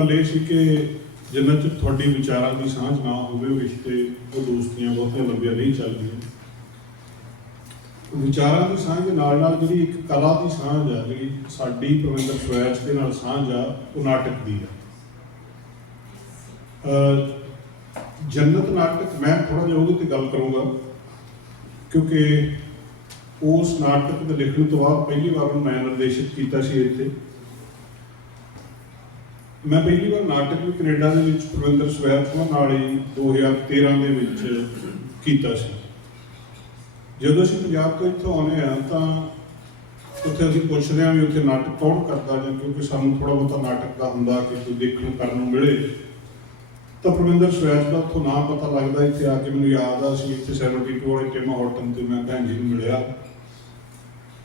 ਗੱਲ ਇਹ ਸੀ ਕਿ ਜਿੰਨਾ ਚਿਰ ਤੁਹਾਡੀ ਵਿਚਾਰਾਂ ਦੀ ਸਾਂਝ ਨਾ ਹੋਵੇ, ਉਹ ਰਿਸ਼ਤੇ, ਉਹ ਦੋਸਤੀਆਂ ਬਹੁਤੀਆਂ ਲੰਬੀਆਂ ਨਹੀਂ ਚੱਲਦੀਆਂ। ਵਿਚਾਰਾਂ ਦੀ ਸਾਂਝ ਨਾਲ ਨਾਲ ਜਿਹੜੀ ਇੱਕ ਕਲਾ ਦੀ ਸਾਂਝ ਆ, ਜਿਹੜੀ ਸਾਡੀ ਪ੍ਰਵਿੰਦਰ ਸਵੈਚ ਦੇ ਨਾਲ ਸਾਂਝ ਆ, ਉਹ ਨਾਟਕ ਦੀ ਆ। ਜੰਨਤ ਨਾਟਕ ਮੈਂ ਥੋੜਾ ਜਿਹਾ ਉਹਦੇ ਤੇ ਗੱਲ ਕਰੂੰਗਾ, ਕਿਉਂਕਿ ਉਸ ਨਾਟਕ ਦੇ ਲਿਖਣ ਤੋਂ ਬਾਅਦ ਪਹਿਲੀ ਵਾਰ ਮੈਂ ਨਿਰਦੇਸ਼ਿਤ ਕੀਤਾ ਸੀ ਇੱਥੇ। ਮੈਂ ਪਹਿਲੀ ਵਾਰ ਨਾਟਕ ਵੀ ਕੈਨੇਡਾ ਦੇ ਵਿੱਚ ਪ੍ਰਵਿੰਦਰ ਸਵੈਤ ਨਾਲ ਹੀ 2013 ਦੇ ਵਿੱਚ ਕੀਤਾ ਸੀ। ਜਦੋਂ ਅਸੀਂ ਪੰਜਾਬ ਤੋਂ ਇੱਥੋਂ ਆਉਂਦੇ ਆ ਤਾਂ ਉੱਥੇ ਅਸੀਂ ਪੁੱਛਦੇ ਆ ਵੀ ਉੱਥੇ ਨਾਟਕ ਕੌਣ ਕਰਦਾ ਜਾਂ ਕਿਉਂਕਿ ਸਾਨੂੰ ਥੋੜਾ ਬਹੁਤਾ ਨਾਟਕ ਦਾ ਹੁੰਦਾ ਕਿ ਕੋਈ ਦੇਖਣ ਨੂੰ ਕਰਨ ਨੂੰ ਮਿਲੇ, ਤਾਂ ਪ੍ਰਵਿੰਦਰ ਸਵੈਤ ਦਾ ਉੱਥੋਂ ਨਾਮ ਪਤਾ ਲੱਗਦਾ, ਇੱਥੇ ਆ ਕੇ ਮੈਨੂੰ ਯਾਦ ਆ, ਅਸੀਂ ਇੱਥੇ 72 ਵਾਲੇ ਟਿਮ ਹਾਰਟਨ ਤੇ ਮੈਂ ਭੈਣ ਜੀ ਨੂੰ ਮਿਲਿਆ।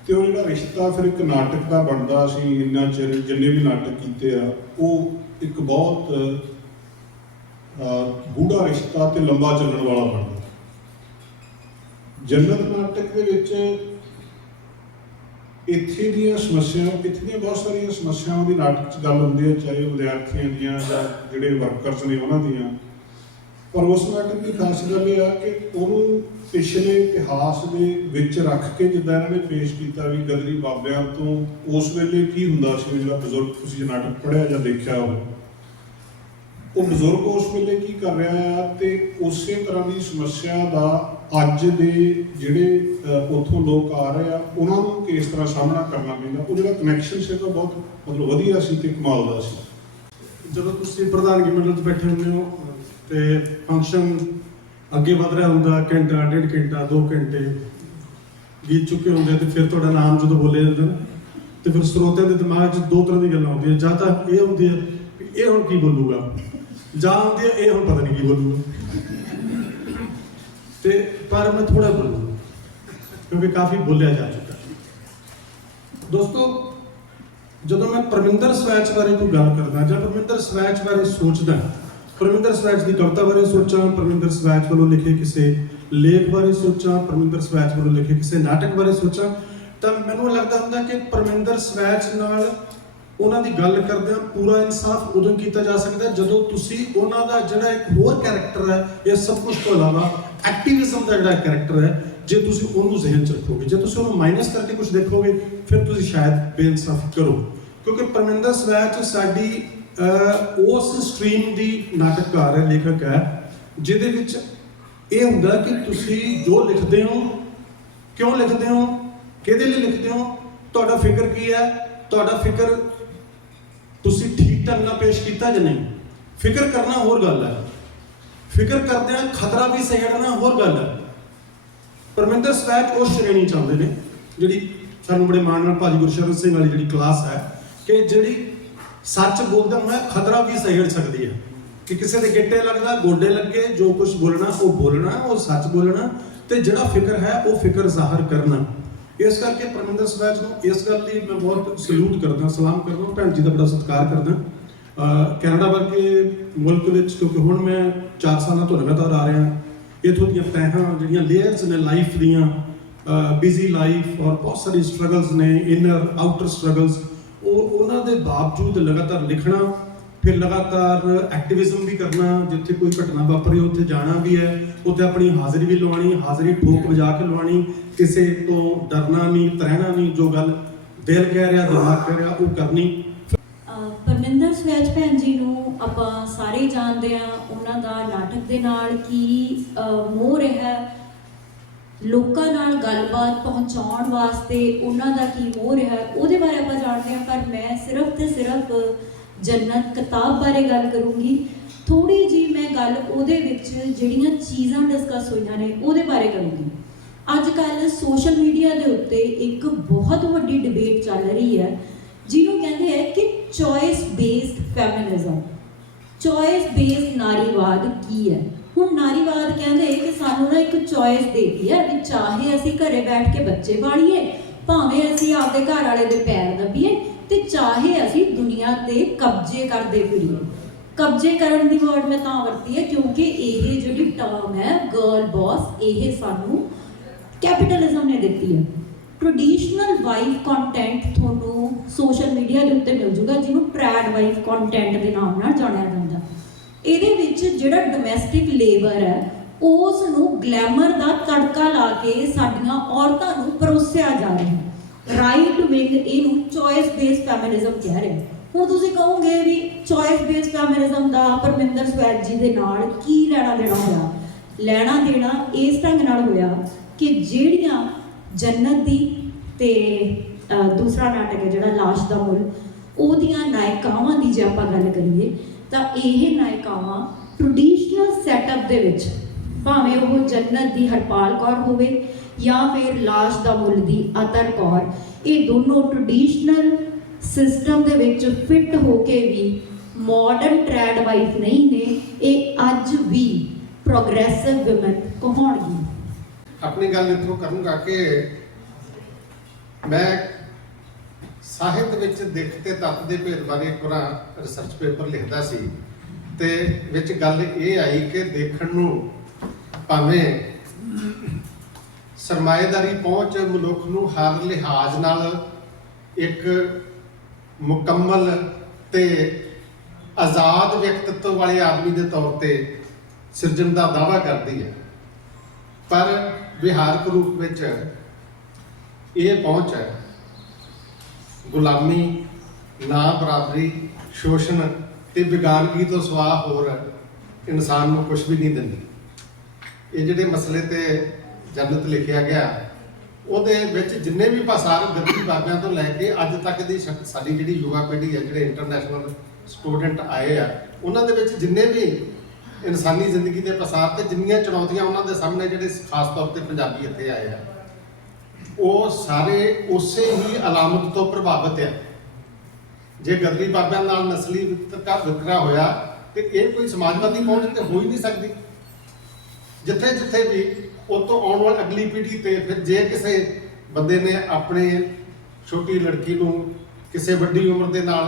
ਤੇ ਉਹ ਜਿਹੜਾ ਰਿਸ਼ਤਾ ਫਿਰ ਇੱਕ ਨਾਟਕ ਦਾ ਬਣਦਾ ਸੀ ਇੰਨਾ ਚਿਰ ਜਿੰਨੇ ਵੀ ਨਾਟਕ ਕੀਤੇ ਆ ਉਹ ਇੱਕ ਬਹੁਤ ਅਹ, ਗੂੜਾ ਰਿਸ਼ਤਾ ਤੇ ਲੰਬਾ ਚੱਲਣ ਵਾਲਾ ਬਣਦਾ। ਜੰਨਤ ਨਾਟਕ ਦੇ ਵਿੱਚ ਇੱਥੇ ਦੀਆਂ ਸਮੱਸਿਆਵਾਂ ਇੱਥੇ ਦੀਆਂ ਬਹੁਤ ਸਾਰੀਆਂ ਸਮੱਸਿਆਵਾਂ ਦੀ ਨਾਟਕ 'ਚ ਗੱਲ ਹੁੰਦੀ ਹੈ ਚਾਹੇ ਉਹ ਵਿਦਿਆਰਥੀਆਂ ਦੀਆਂ ਜਾਂ ਜਿਹੜੇ ਵਰਕਰਸ ਨੇ ਉਹਨਾਂ ਦੀਆਂ। ਪਰ ਉਸ ਨਾਟਕ ਦੀ ਖਾਸ ਗੱਲ ਇਹ ਆ ਕਿ ਉਹਨੂੰ ਪਿਛਲੇ ਇਤਿਹਾਸ ਦੇ ਵਿੱਚ ਰੱਖ ਕੇ ਜਿੱਦਾਂ ਇਹਨਾਂ ਨੇ ਪੇਸ਼ ਕੀਤਾ ਵੀ ਗਦਰੀ ਬਾਬਿਆਂ ਤੋਂ ਉਸ ਵੇਲੇ ਕੀ ਹੁੰਦਾ ਸੀ ਜਿਹੜਾ ਬਜ਼ੁਰਗ ਤੁਸੀਂ ਨਾਟਕ ਪੜ੍ਹਿਆ ਜਾਂ ਦੇਖਿਆ ਹੋਵੇ। ਉਹ ਬਜ਼ੁਰਗ ਉਸ ਵੇਲੇ ਕੀ ਕਰ ਰਿਹਾ ਆ ਤੇ ਉਸੇ ਤਰ੍ਹਾਂ ਦੀ ਸਮੱਸਿਆ ਦਾ ਅੱਜ ਦੇ ਜਿਹੜੇ ਅਹ, ਉੱਥੋਂ ਲੋਕ ਆ ਰਹੇ ਆ ਉਹਨਾਂ ਨੂੰ ਕਿਸ ਤਰ੍ਹਾਂ ਸਾਹਮਣਾ ਕਰਨਾ ਪੈਂਦਾ? ਉਹ ਜਿਹੜਾ ਕਨੈਕਸ਼ਨ ਸੀਗਾ ਬਹੁਤ ਮਤਲਬ ਵਧੀਆ ਸੀ ਤੇ ਕਮਾਲ ਦਾ ਸੀ। ਜਦੋਂ ਤੁਸੀਂ ਪ੍ਰਧਾਨਗੀ ਮੰਡਲ 'ਚ ਬੈਠੇ ਹੁੰਦੇ ਹੋ ਤੇ ਫੰਕਸ਼ਨ ਅੱਗੇ ਵਧ ਰਿਹਾ ਹੁੰਦਾ ਘੰਟਾ ਡੇਢ ਘੰਟਾ 2 ਘੰਟੇ ਬੀਤ ਚੁੱਕੇ ਹੁੰਦੇ ਆ ਤੇ ਫਿਰ ਤੁਹਾਡਾ ਨਾਮ ਜਦੋਂ ਬੋਲਿਆ ਜਾਂਦਾ ਨਾ, ਤੇ ਫਿਰ ਸਰੋਤਿਆਂ ਦੇ ਦਿਮਾਗ 'ਚ ਦੋ ਤਰ੍ਹਾਂ ਦੀ ਗੱਲਾਂ ਆਉਂਦੀਆਂ ਜਾਂ ਤਾਂ ਇਹ ਹੁੰਦੀ ਹੈ ਵੀ ਇਹ ਹੁਣ ਕੀ ਬੋਲੂਗਾ ਜਾਂ ਹੁੰਦੀ ਹੈ ਇਹ ਹੁਣ ਪਤਾ ਨਹੀਂ ਕੀ ਬੋਲੂਗਾ। ਤੇ ਪਰ ਮੈਂ ਥੋੜਾ ਬੋਲੂਗਾ ਕਿਉਂਕਿ ਕਾਫੀ ਬੋਲਿਆ ਜਾ ਚੁੱਕਾ। ਦੋਸਤੋ ਜਦੋਂ ਮੈਂ ਪਰਮਿੰਦਰ ਸਵੈਚ ਬਾਰੇ ਕੋਈ ਗੱਲ ਕਰਦਾ ਜਾਂ ਪਰਮਿੰਦਰ ਸਵੈਚ ਬਾਰੇ ਸੋਚਦਾ ਪਰਮਿੰਦਰ ਸਵੈਚ ਦੀ ਕਵਿਤਾ ਬਾਰੇ ਸੋਚਾਂ, ਪਰਮਿੰਦਰ ਸਵੈਚ ਵੱਲੋਂ ਲਿਖੇ ਕਿਸੇ ਲੇਖ ਬਾਰੇ ਸੋਚਾਂ, ਪਰਮਿੰਦਰ ਸਵੈਚ ਵੱਲੋਂ ਲਿਖੇ ਕਿਸੇ ਨਾਟਕ ਬਾਰੇ ਸੋਚਾਂ, ਤਾਂ ਮੈਨੂੰ ਲੱਗਦਾ ਹੁੰਦਾ ਕਿ ਪਰਮਿੰਦਰ ਸਵੈਚ ਨਾਲ ਉਹਨਾਂ ਦੀ ਗੱਲ ਕਰਦਿਆਂ ਪੂਰਾ ਇਨਸਾਫ ਉਦੋਂ ਕੀਤਾ ਜਾ ਸਕਦਾ ਜਦੋਂ ਤੁਸੀਂ ਉਹਨਾਂ ਦਾ ਜਿਹੜਾ ਇੱਕ ਹੋਰ ਕੈਰੈਕਟਰ ਹੈ ਇਹ ਸਭ ਕੁਝ ਤੋਂ ਇਲਾਵਾ ਐਕਟਿਵਿਜ਼ਮ ਦਾ ਜਿਹੜਾ ਕੈਰੈਕਟਰ ਹੈ, ਜੇ ਤੁਸੀਂ ਉਹਨੂੰ ਜ਼ਿਹਨ ਚ ਰੱਖੋਗੇ, ਜੇ ਤੁਸੀਂ ਉਹਨੂੰ ਮਾਈਨਸ ਕਰਕੇ ਕੁਝ ਦੇਖੋਗੇ, ਫਿਰ ਤੁਸੀਂ ਸ਼ਾਇਦ ਬੇਇਨਸਾਫ਼ ਕਰੋ ਕਿਉਂਕਿ ਪਰਮਿੰਦਰ ਸਵੈਚ ਸਾਡੀ ਉਸ ਸਟਰੀਮ ਦੀ ਨਾਟਕਕਾਰ ਹੈ, ਲੇਖਕ ਹੈ, ਜਿਹਦੇ ਵਿੱਚ ਇਹ ਹੁੰਦਾ ਕਿ ਤੁਸੀਂ ਜੋ ਲਿਖਦੇ ਹੋ, ਕਿਉਂ ਲਿਖਦੇ ਹੋ, ਕਿਹਦੇ ਲਈ ਲਿਖਦੇ ਹੋ, ਤੁਹਾਡਾ ਫਿਕਰ ਕੀ ਹੈ, ਤੁਹਾਡਾ ਫਿਕਰ ਤੁਸੀਂ ਠੀਕ ਢੰਗ ਨਾਲ ਪੇਸ਼ ਕੀਤਾ ਜਾਂ ਨਹੀਂ? ਫਿਕਰ ਕਰਨਾ ਹੋਰ ਗੱਲ ਹੈ। ਫਿਕਰ ਕਰਦਿਆਂ ਖਤਰਾ ਵੀ ਸਹਿੜਨਾ ਹੋਰ ਗੱਲ ਹੈ। ਪਰਮਿੰਦਰ ਸਵੈਚ ਉਹ ਸ਼੍ਰੇਣੀ ਚਾਹੁੰਦੇ ਨੇ, ਜਿਹੜੀ ਸਾਨੂੰ ਬੜੇ ਮਾਣ ਨਾਲ ਭਾਜੀ ਗੁਰਸ਼ਰਨ ਸਿੰਘ ਵਾਲੀ ਜਿਹੜੀ ਕਲਾਸ ਹੈ, ਕਿ ਜਿਹੜੀ ਸੱਚ ਬੋਲਦਾ ਹੋਇਆ ਖਤਰਾ ਵੀ ਸਹਿੜ ਸਕਦੀ ਹੈ। ਕਿ ਕਿਸੇ ਦੇ ਗਿੱਟੇ ਲੱਗਦਾ, ਗੋਡੇ ਲੱਗੇ, ਜੋ ਕੁਝ ਬੋਲਣਾ, ਉਹ ਬੋਲਣਾ, ਉਹ ਸੱਚ ਬੋਲਣਾ। ਤੇ ਜਿਹੜਾ ਫਿਕਰ ਹੈ, ਉਹ ਫਿਕਰ ਜ਼ਾਹਰ ਕਰਨਾ। ਇਸ ਕਰਕੇ ਪਰਮਿੰਦਰ ਸਵੈਚ ਨੂੰ ਇਸ ਗੱਲ ਲਈ ਮੈਂ ਬਹੁਤ ਸਲੂਟ ਕਰਦਾ, ਸਲਾਮ ਕਰਦਾ, ਭੈਣ ਜੀ ਦਾ ਬੜਾ ਸਤਿਕਾਰ ਕਰਦਾ। ਕੈਨੇਡਾ ਵਰਗੇ ਮੁਲਕ ਵਿੱਚ, ਕਿਉਂਕਿ ਹੁਣ ਮੈਂ 4 ਸਾਲਾਂ ਤੋਂ ਲਗਾਤਾਰ ਆ ਰਿਹਾ, ਇਥੋਂ ਦੀਆਂ ਤਹਿਾਂ ਜਿਹੜੀਆਂ ਲੇਅਰਸ ਨੇ ਲਾਈਫ ਦੀਆਂ ਬਿਜ਼ੀ ਲਾਈਫ ਔਰ ਬਹੁਤ ਸਾਰੀ ਸਟਰਗਲਸ ਨੇ ਇਨਰ ਆਊਟਰ ਸਟਰਗਲਸ ਉਹ ਉਹਨਾਂ ਦੇ ਬਾਵਜੂਦ ਲਗਾਤਾਰ ਲਿਖਣਾ ਫਿਰ ਲਗਾਤਾਰ ਐਕਟਿਵਿਜ਼ਮ ਵੀ ਕਰਨਾ ਜਿੱਥੇ ਕੋਈ ਘਟਨਾ ਵਾਪਰੀ ਉੱਥੇ ਜਾਣਾ ਵੀ ਹੈ ਉੱਥੇ ਆਪਣੀ ਹਾਜ਼ਰੀ ਵੀ ਲਵਾਉਣੀ ਹਾਜ਼ਰੀ ਠੋਕ ਵਜਾ ਕੇ ਲਵਾਉਣੀ ਕਿਸੇ ਤੋਂ ਡਰਨਾ ਨਹੀਂ ਤਰਹਿਣਾ ਨਹੀਂ ਜੋ ਗੱਲ ਦਿਲ ਕਹਿ ਰਿਹਾ ਦਿਮਾਗ ਕਹਿ ਰਿਹਾ ਉਹ ਕਰਨੀ ਅਹ ਪਰਮਿੰਦਰ ਸਵੈਜ ਭੈਣ ਜੀ ਨੂੰ ਆਪਾਂ ਸਾਰੇ ਜਾਣਦੇ ਆ ਉਹਨਾਂ ਦਾ ਨਾਟਕ ਦੇ ਨਾਲ ਕੀ ਅਹ, ਮੋਹ ਰਿਹਾ ਹੈ। ਲੋਕਾਂ ਨਾਲ ਗੱਲਬਾਤ ਪਹੁੰਚਾਉਣ ਵਾਸਤੇ ਉਹਨਾਂ ਦਾ ਕੀ ਮੋਹ ਰਿਹਾ ਉਹਦੇ ਬਾਰੇ ਆਪਾਂ ਜਾਣਦੇ ਹਾਂ, ਪਰ ਮੈਂ ਸਿਰਫ ਤੇ ਸਿਰਫ ਜੰਨਤ ਕਿਤਾਬ ਬਾਰੇ ਗੱਲ ਕਰੂੰਗੀ। ਥੋੜੀ ਜੀ ਮੈਂ ਗੱਲ ਉਹਦੇ ਵਿੱਚ ਜਿਹੜੀਆਂ ਚੀਜ਼ਾਂ ਡਿਸਕਸ ਹੋਈਆਂ ਨੇ, ਉਹਦੇ ਬਾਰੇ ਕਰੂੰਗੀ। ਅੱਜ ਕੱਲ ਸੋਸ਼ਲ ਮੀਡੀਆ ਦੇ ਉੱਤੇ ਇੱਕ ਬਹੁਤ ਵੱਡੀ ਡਿਬੇਟ ਚੱਲ ਰਹੀ ਹੈ, ਜਿਹਨੂੰ ਕਹਿੰਦੇ ਹੈ ਕਿ choice based feminism choice based ਨਾਰੀਵਾਦ ਕੀ ਹੈ? ਹੁਣ ਨਾਰੀਵਾਦ ਕਹਿੰਦੇ ਕਿ ਸਾਨੂੰ ਨਾ ਇੱਕ ਚੋਇਸ ਦੇਤੀ ਹੈ ਵੀ ਚਾਹੇ ਅਸੀਂ ਘਰੇ ਬੈਠ ਕੇ ਬੱਚੇ ਪਾਲੀਏ ਭਾਵੇਂ ਅਸੀਂ ਆਪਦੇ ਘਰ ਵਾਲੇ ਦੇ ਪੈਰ ਦੱਬੀਏ ਤੇ ਚਾਹੇ ਅਸੀਂ ਦੁਨੀਆ ਤੇ ਕਬਜ਼ੇ ਕਰਦੇ ਫਿਰੀਏ। ਕਬਜ਼ੇ ਕਰਨ ਦੀ ਵਰਡ ਮੈਂ ਤਾਂ ਵਰਤੀ ਹੈ ਕਿਉਂਕਿ ਇਹ ਜਿਹੜੀ ਟਰਮ ਹੈ ਗਰਲ ਬੌਸ ਇਹ ਸਾਨੂੰ ਕੈਪੀਟਲਿਜ਼ਮ ਨੇ ਦਿੱਤੀ ਹੈ। ਟ੍ਰੈਡੀਸ਼ਨਲ ਵਾਈਫ ਕੰਟੈਂਟ ਤੁਹਾਨੂੰ ਸੋਸ਼ਲ ਮੀਡੀਆ ਦੇ ਉੱਤੇ ਮਿਲ ਜੂਗਾ, ਜਿਹਨੂੰ ਟ੍ਰੈਡ ਵਾਈਫ ਕੰਟੈਂਟ ਦੇ ਨਾਮ ਨਾਲ ਜਾਣਿਆ ਜਾਂਦਾ। ਇਹਦੇ ਵਿੱਚ ਜਿਹੜਾ ਡੋਮੈਸਟਿਕ ਲੇਬਰ ਹੈ ਉਸ ਨੂੰ ਗਲੈਮਰ ਦਾ ਤੜਕਾ ਲਾ ਕੇ ਸਾਡੀਆਂ ਔਰਤਾਂ ਨੂੰ ਪਰੋਸਿਆ ਜਾ ਰਿਹਾ ਹੈ ਰਾਈਟ ਵਿੰਗ ਇਹਨੂੰ ਚੋਇਸ ਬੇਸਡ ਫੈਮਿਨਿਜ਼ਮ ਕਹਿ ਰਿਹਾ ਹੈ। ਹੁਣ ਤੁਸੀਂ ਕਹੋਗੇ ਵੀ ਚੋਇਸ ਬੇਸਡ ਫੈਮਿਨਿਜ਼ਮ ਦਾ ਪਰਮਿੰਦਰ ਸਵੈਟ ਜੀ ਦੇ ਨਾਲ ਕੀ ਲੈਣਾ ਦੇਣਾ ਹੋਇਆ ਲੈਣਾ ਦੇਣਾ ਇਸ ਢੰਗ ਨਾਲ ਹੋਇਆ ਕਿ ਜਿਹੜੀਆਂ ਜੰਨਤ ਦੀ ਤੇ ਦੂਸਰਾ ਨਾਟਕ ਹੈ ਜਿਹੜਾ ਲਾਸ਼ ਦਾ ਮੁੱਲ, ਉਹਦੀਆਂ ਨਾਇਕਾਵਾਂ ਦੀ ਜੇ ਆਪਾਂ ਗੱਲ ਕਰੀਏ ਤਾਂ ਇਹ ਨਾਇਕਾਵਾਂ ਟ੍ਰੈਡੀਸ਼ਨਲ ਸੈਟਅਪ ਦੇ ਵਿੱਚ ਭਾਵੇਂ ਉਹ ਜੰਨਤ ਦੀ ਹਰਪਾਲ ਕੌਰ ਹੋਵੇ ਜਾਂ ਫਿਰ ਲਾਸ਼ ਦਾ ਮੁੱਲ ਦੀ ਅਤਰ ਕੌਰ, ਇਹ ਦੋਨੋਂ ਟ੍ਰੈਡੀਸ਼ਨਲ ਸਿਸਟਮ ਦੇ ਵਿੱਚ ਫਿੱਟ ਹੋ ਕੇ ਵੀ ਮਾਡਰਨ ਟ੍ਰੈਡ ਵਾਈਜ਼ ਨਹੀਂ ਨੇ, ਇਹ ਅੱਜ ਵੀ ਪ੍ਰੋਗਰੈਸਿਵ ਔਮਨ ਕਹਾਉਣਗੀਆਂ ਆਪਣੀ ਗੱਲ ਇੱਥੋਂ ਕਰੂੰਗਾ ਕਿ ਮੈਂ ਸਾਹਿਤ ਵਿੱਚ ਦਿੱਖ ਤੇ ਤੱਤ ਦੇ ਭੇਦ ਬਾਰੇ ਇੱਕ ਵਾਰ ਰਿਸਰਚ ਪੇਪਰ ਲਿਖਦਾ ਸੀ ਤੇ ਵਿੱਚ ਗੱਲ ਇਹ ਆਈ ਕਿ ਦੇਖਣ ਨੂੰ ਭਾਵੇਂ ਸਰਮਾਏਦਾਰੀ ਪਹੁੰਚ ਮਨੁੱਖ ਨੂੰ ਹਰ ਲਿਹਾਜ਼ ਨਾਲ ਇੱਕ ਮੁਕੰਮਲ ਤੇ ਆਜ਼ਾਦ ਵਿਅਕਤਿਤਵ ਵਾਲੇ ਆਦਮੀ ਦੇ ਤੌਰ ਤੇ ਸਿਰਜਣ ਦਾ ਦਾਅਵਾ ਕਰਦੀ ਹੈ। ਪਰ ਵਿਹਾਰਕ ਰੂਪ ਵਿੱਚ ਇਹ ਪਹੁੰਚ ਹੈ ਗੁਲਾਮੀ ਨਾ ਬਰਾਬਰੀ ਸ਼ੋਸ਼ਣ ਤੇ ਵਿਗਾਨਗੀ ਤੋਂ ਸਿਵਾ ਹੋਰ ਇਨਸਾਨ ਨੂੰ ਕੁਝ ਵੀ ਨਹੀਂ ਦਿੰਦੀ। ਇਹ ਜਿਹੜੇ ਮਸਲੇ ਤੇ ਜੰਨਤ ਲਿਖਿਆ ਗਿਆ, ਉਹਦੇ ਵਿੱਚ ਜਿੰਨੇ ਵੀ ਪਾਸਾਰ ਗੱਦੀ ਬਾਬਿਆਂ ਤੋਂ ਲੈ ਕੇ ਅੱਜ ਤੱਕ ਦੀ ਸ਼ਕ- ਸਾਡੀ ਜਿਹੜੀ ਯੁਵਾ ਪੀੜ੍ਹੀ ਹੈ ਜਿਹੜੇ ਇੰਟਰਨੈਸ਼ਨਲ ਸਟੂਡੈਂਟ ਆਏ ਆ, ਉਹਨਾਂ ਦੇ ਵਿੱਚ ਜਿੰਨੇ ਵੀ ਇਨਸਾਨੀ ਜ਼ਿੰਦਗੀ ਦੇ ਪਸਾਰ ਤੇ ਜਿੰਨੀਆਂ ਚੁਣੌਤੀਆਂ ਉਹਨਾਂ ਦੇ ਸਾਹਮਣੇ ਜਿਹੜੇ ਖਾਸ ਤੌਰ ਤੇ ਪੰਜਾਬੀ ਇੱਥੇ ਆਏ ਆ ਉਹ ਸਾਰੇ ਉਸੇ ਹੀ ਅਲਾਮਤ ਤੋਂ ਪ੍ਰਭਾਵਿਤ ਆ। ਜੇ ਗਦਰੀ ਬਾਬਿਆਂ ਨਾਲ ਨਸਲੀ ਵਿਤਕਰਾ ਵਿਤਕਰਾ ਹੋਇਆ, ਤੇ ਇਹ ਕੋਈ ਸਮਾਜਵਾਦੀ ਪਹੁੰਚ ਤੇ ਹੋ ਹੀ ਨਹੀਂ ਸਕਦੀ। ਜਿੱਥੇ ਜਿੱਥੇ ਵੀ ਉਹ ਆਉਣ ਵਾਲੀ ਅਗਲੀ ਪੀੜ੍ਹੀ ਤੇ ਫਿਰ ਜੇ ਕਿਸੇ ਬੰਦੇ ਨੇ ਆਪਣੇ ਛੋਟੀ ਲੜਕੀ ਨੂੰ ਕਿਸੇ ਵੱਡੀ ਉਮਰ ਦੇ ਨਾਲ,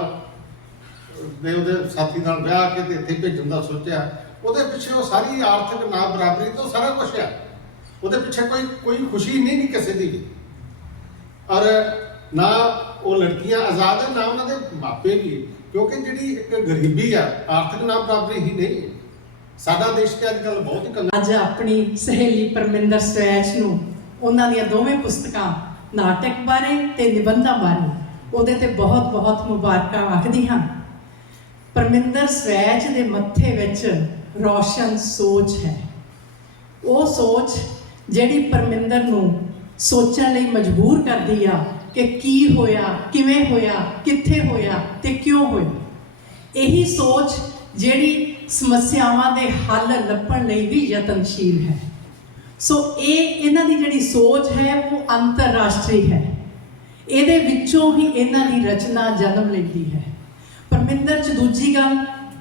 ਦੇ ਉਹਦੇ ਸਾਥੀ ਨਾਲ ਵਿਆਹ ਕੇ ਤੇ ਇੱਥੇ ਭੇਜਣ ਦਾ ਸੋਚਿਆ, ਉਹਦੇ ਪਿੱਛੇ ਉਹ ਸਾਰੀ ਆਰਥਿਕ ਨਾ ਬਰਾਬਰੀ ਤੋਂ ਸਾਰਾ ਕੁਝ ਆ। ਉਹਦੇ ਪਿੱਛੇ ਕੋਈ ਕੋਈ ਖੁਸ਼ੀ ਨਹੀਂ ਗੀ ਕਿਸੇ ਦੀ ਵੀ। ਔਰ ਨਾ ਉਹ ਲੜਕੀਆਂ ਆਜ਼ਾਦ ਹੈ ਨਾ ਉਹਨਾਂ ਦੇ ਮਾਪੇ ਵੀ ਕਿਉਂਕਿ ਜਿਹੜੀ ਇੱਕ ਗਰੀਬੀ ਆ, ਆਰਥਿਕ ਨਾ ਬਰਾਬਰੀ ਹੀ ਨਹੀਂ ਹੈ। ਸਾਡਾ ਦੇਸ਼ ਤੇ ਅੱਜ ਕੱਲ੍ਹ ਬਹੁਤ ਹੀ ਅੱਜ ਆਪਣੀ ਸਹੇਲੀ ਪਰਮਿੰਦਰ ਸਵੈਚ ਨੂੰ ਉਹਨਾਂ ਦੀਆਂ ਦੋਵੇਂ ਪੁਸਤਕਾਂ ਨਾਟਕ ਬਾਰੇ ਤੇ ਨਿਬੰਧਾਂ ਬਾਰੇ ਉਹਦੇ ਤੇ ਬਹੁਤ ਬਹੁਤ ਮੁਬਾਰਕਾਂ ਆਖਦੀ ਹਾਂ। ਪਰਮਿੰਦਰ ਸਵੈਚ ਦੇ ਮੱਥੇ ਵਿੱਚ ਰੌਸ਼ਨ ਸੋਚ ਹੈ। ਉਹ ਸੋਚ ਜਿਹੜੀ ਪਰਮਿੰਦਰ ਨੂੰ ਸੋਚਣ ਲਈ ਮਜਬੂਰ ਕਰਦੀ ਆ ਕਿ ਕੀ ਹੋਇਆ, ਕਿਵੇਂ ਹੋਇਆ, ਕਿੱਥੇ ਹੋਇਆ ਤੇ ਕਿਉਂ ਹੋਇਆ। ਇਹੀ ਸੋਚ ਜਿਹੜੀ ਸਮੱਸਿਆਵਾਂ ਦੇ ਹੱਲ ਲੱਭਣ ਲਈ ਵੀ ਯਤਨਸ਼ੀਲ ਹੈ। ਸੋ ਇਹ ਇਹਨਾਂ ਦੀ ਜਿਹੜੀ ਸੋਚ ਹੈ, ਉਹ ਅੰਤਰਰਾਸ਼ਟਰੀ ਹੈ। ਇਹਦੇ ਵਿੱਚੋਂ ਹੀ ਇਹਨਾਂ ਦੀ ਰਚਨਾ ਜਨਮ ਲੈਂਦੀ ਹੈ। ਪਰਮਿੰਦਰ, ਚ ਦੂਜੀ ਗੱਲ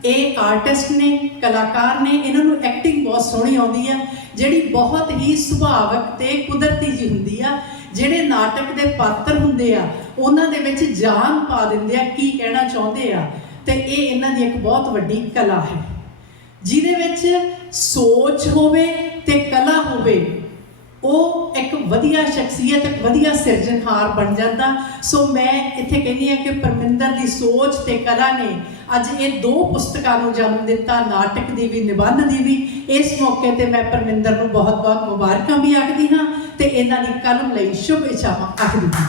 ਇਹ ਆਰਟਿਸਟ ਨੇ, ਕਲਾਕਾਰ ਨੇ, ਇਹਨਾਂ ਨੂੰ ਐਕਟਿੰਗ ਬਹੁਤ ਸੋਹਣੀ ਆਉਂਦੀ ਆ, ਜਿਹੜੀ ਬਹੁਤ ਹੀ ਸੁਭਾਵਕ ਤੇ ਕੁਦਰਤੀ ਜੀ ਹੁੰਦੀ ਆ, ਜਿਹੜੇ ਨਾਟਕ ਦੇ ਪਾਤਰ ਹੁੰਦੇ ਆ, ਉਹਨਾਂ ਦੇ ਵਿੱਚ ਜਾਨ ਪਾ ਦਿੰਦੇ ਆ, ਕੀ ਕਹਿਣਾ ਚਾਹੁੰਦੇ ਆ। ਤੇ ਇਹ ਇਹਨਾਂ ਦੀ ਇੱਕ ਬਹੁਤ ਵੱਡੀ ਕਲਾ ਹੈ। ਜਿਹਦੇ ਵਿੱਚ ਸੋਚ ਹੋਵੇ ਤੇ ਕਲਾ ਹੋਵੇ ਉਹ ਇੱਕ ਵਧੀਆ ਸ਼ਖਸੀਅਤ, ਇੱਕ ਵਧੀਆ ਸਿਰਜਣਹਾਰ ਬਣ ਜਾਂਦਾ। ਸੋ ਮੈਂ ਇੱਥੇ ਕਹਿੰਦੀ ਹਾਂ ਕਿ ਪਰਮਿੰਦਰ ਦੀ ਸੋਚ ਤੇ ਕਲਾ ਨੇ ਅੱਜ ਇਹ ਦੋ ਪੁਸਤਕਾਂ ਨੂੰ ਜਨਮ ਦਿੱਤਾ, ਨਾਟਕ ਦੀ ਵੀ, ਨਿਬੰਧ ਦੀ ਵੀ। ਇਸ ਮੌਕੇ ਤੇ ਮੈਂ ਪਰਮਿੰਦਰ ਨੂੰ ਬਹੁਤ-ਬਹੁਤ ਮੁਬਾਰਕਾਂ ਵੀ ਆਖਦੀ ਹਾਂ ਤੇ ਇਹਨਾਂ ਦੀ ਕਲਮ ਲਈ ਸ਼ੁਭ ਇੱਛਾਵਾਂ ਆਖਦੀ ਹਾਂ।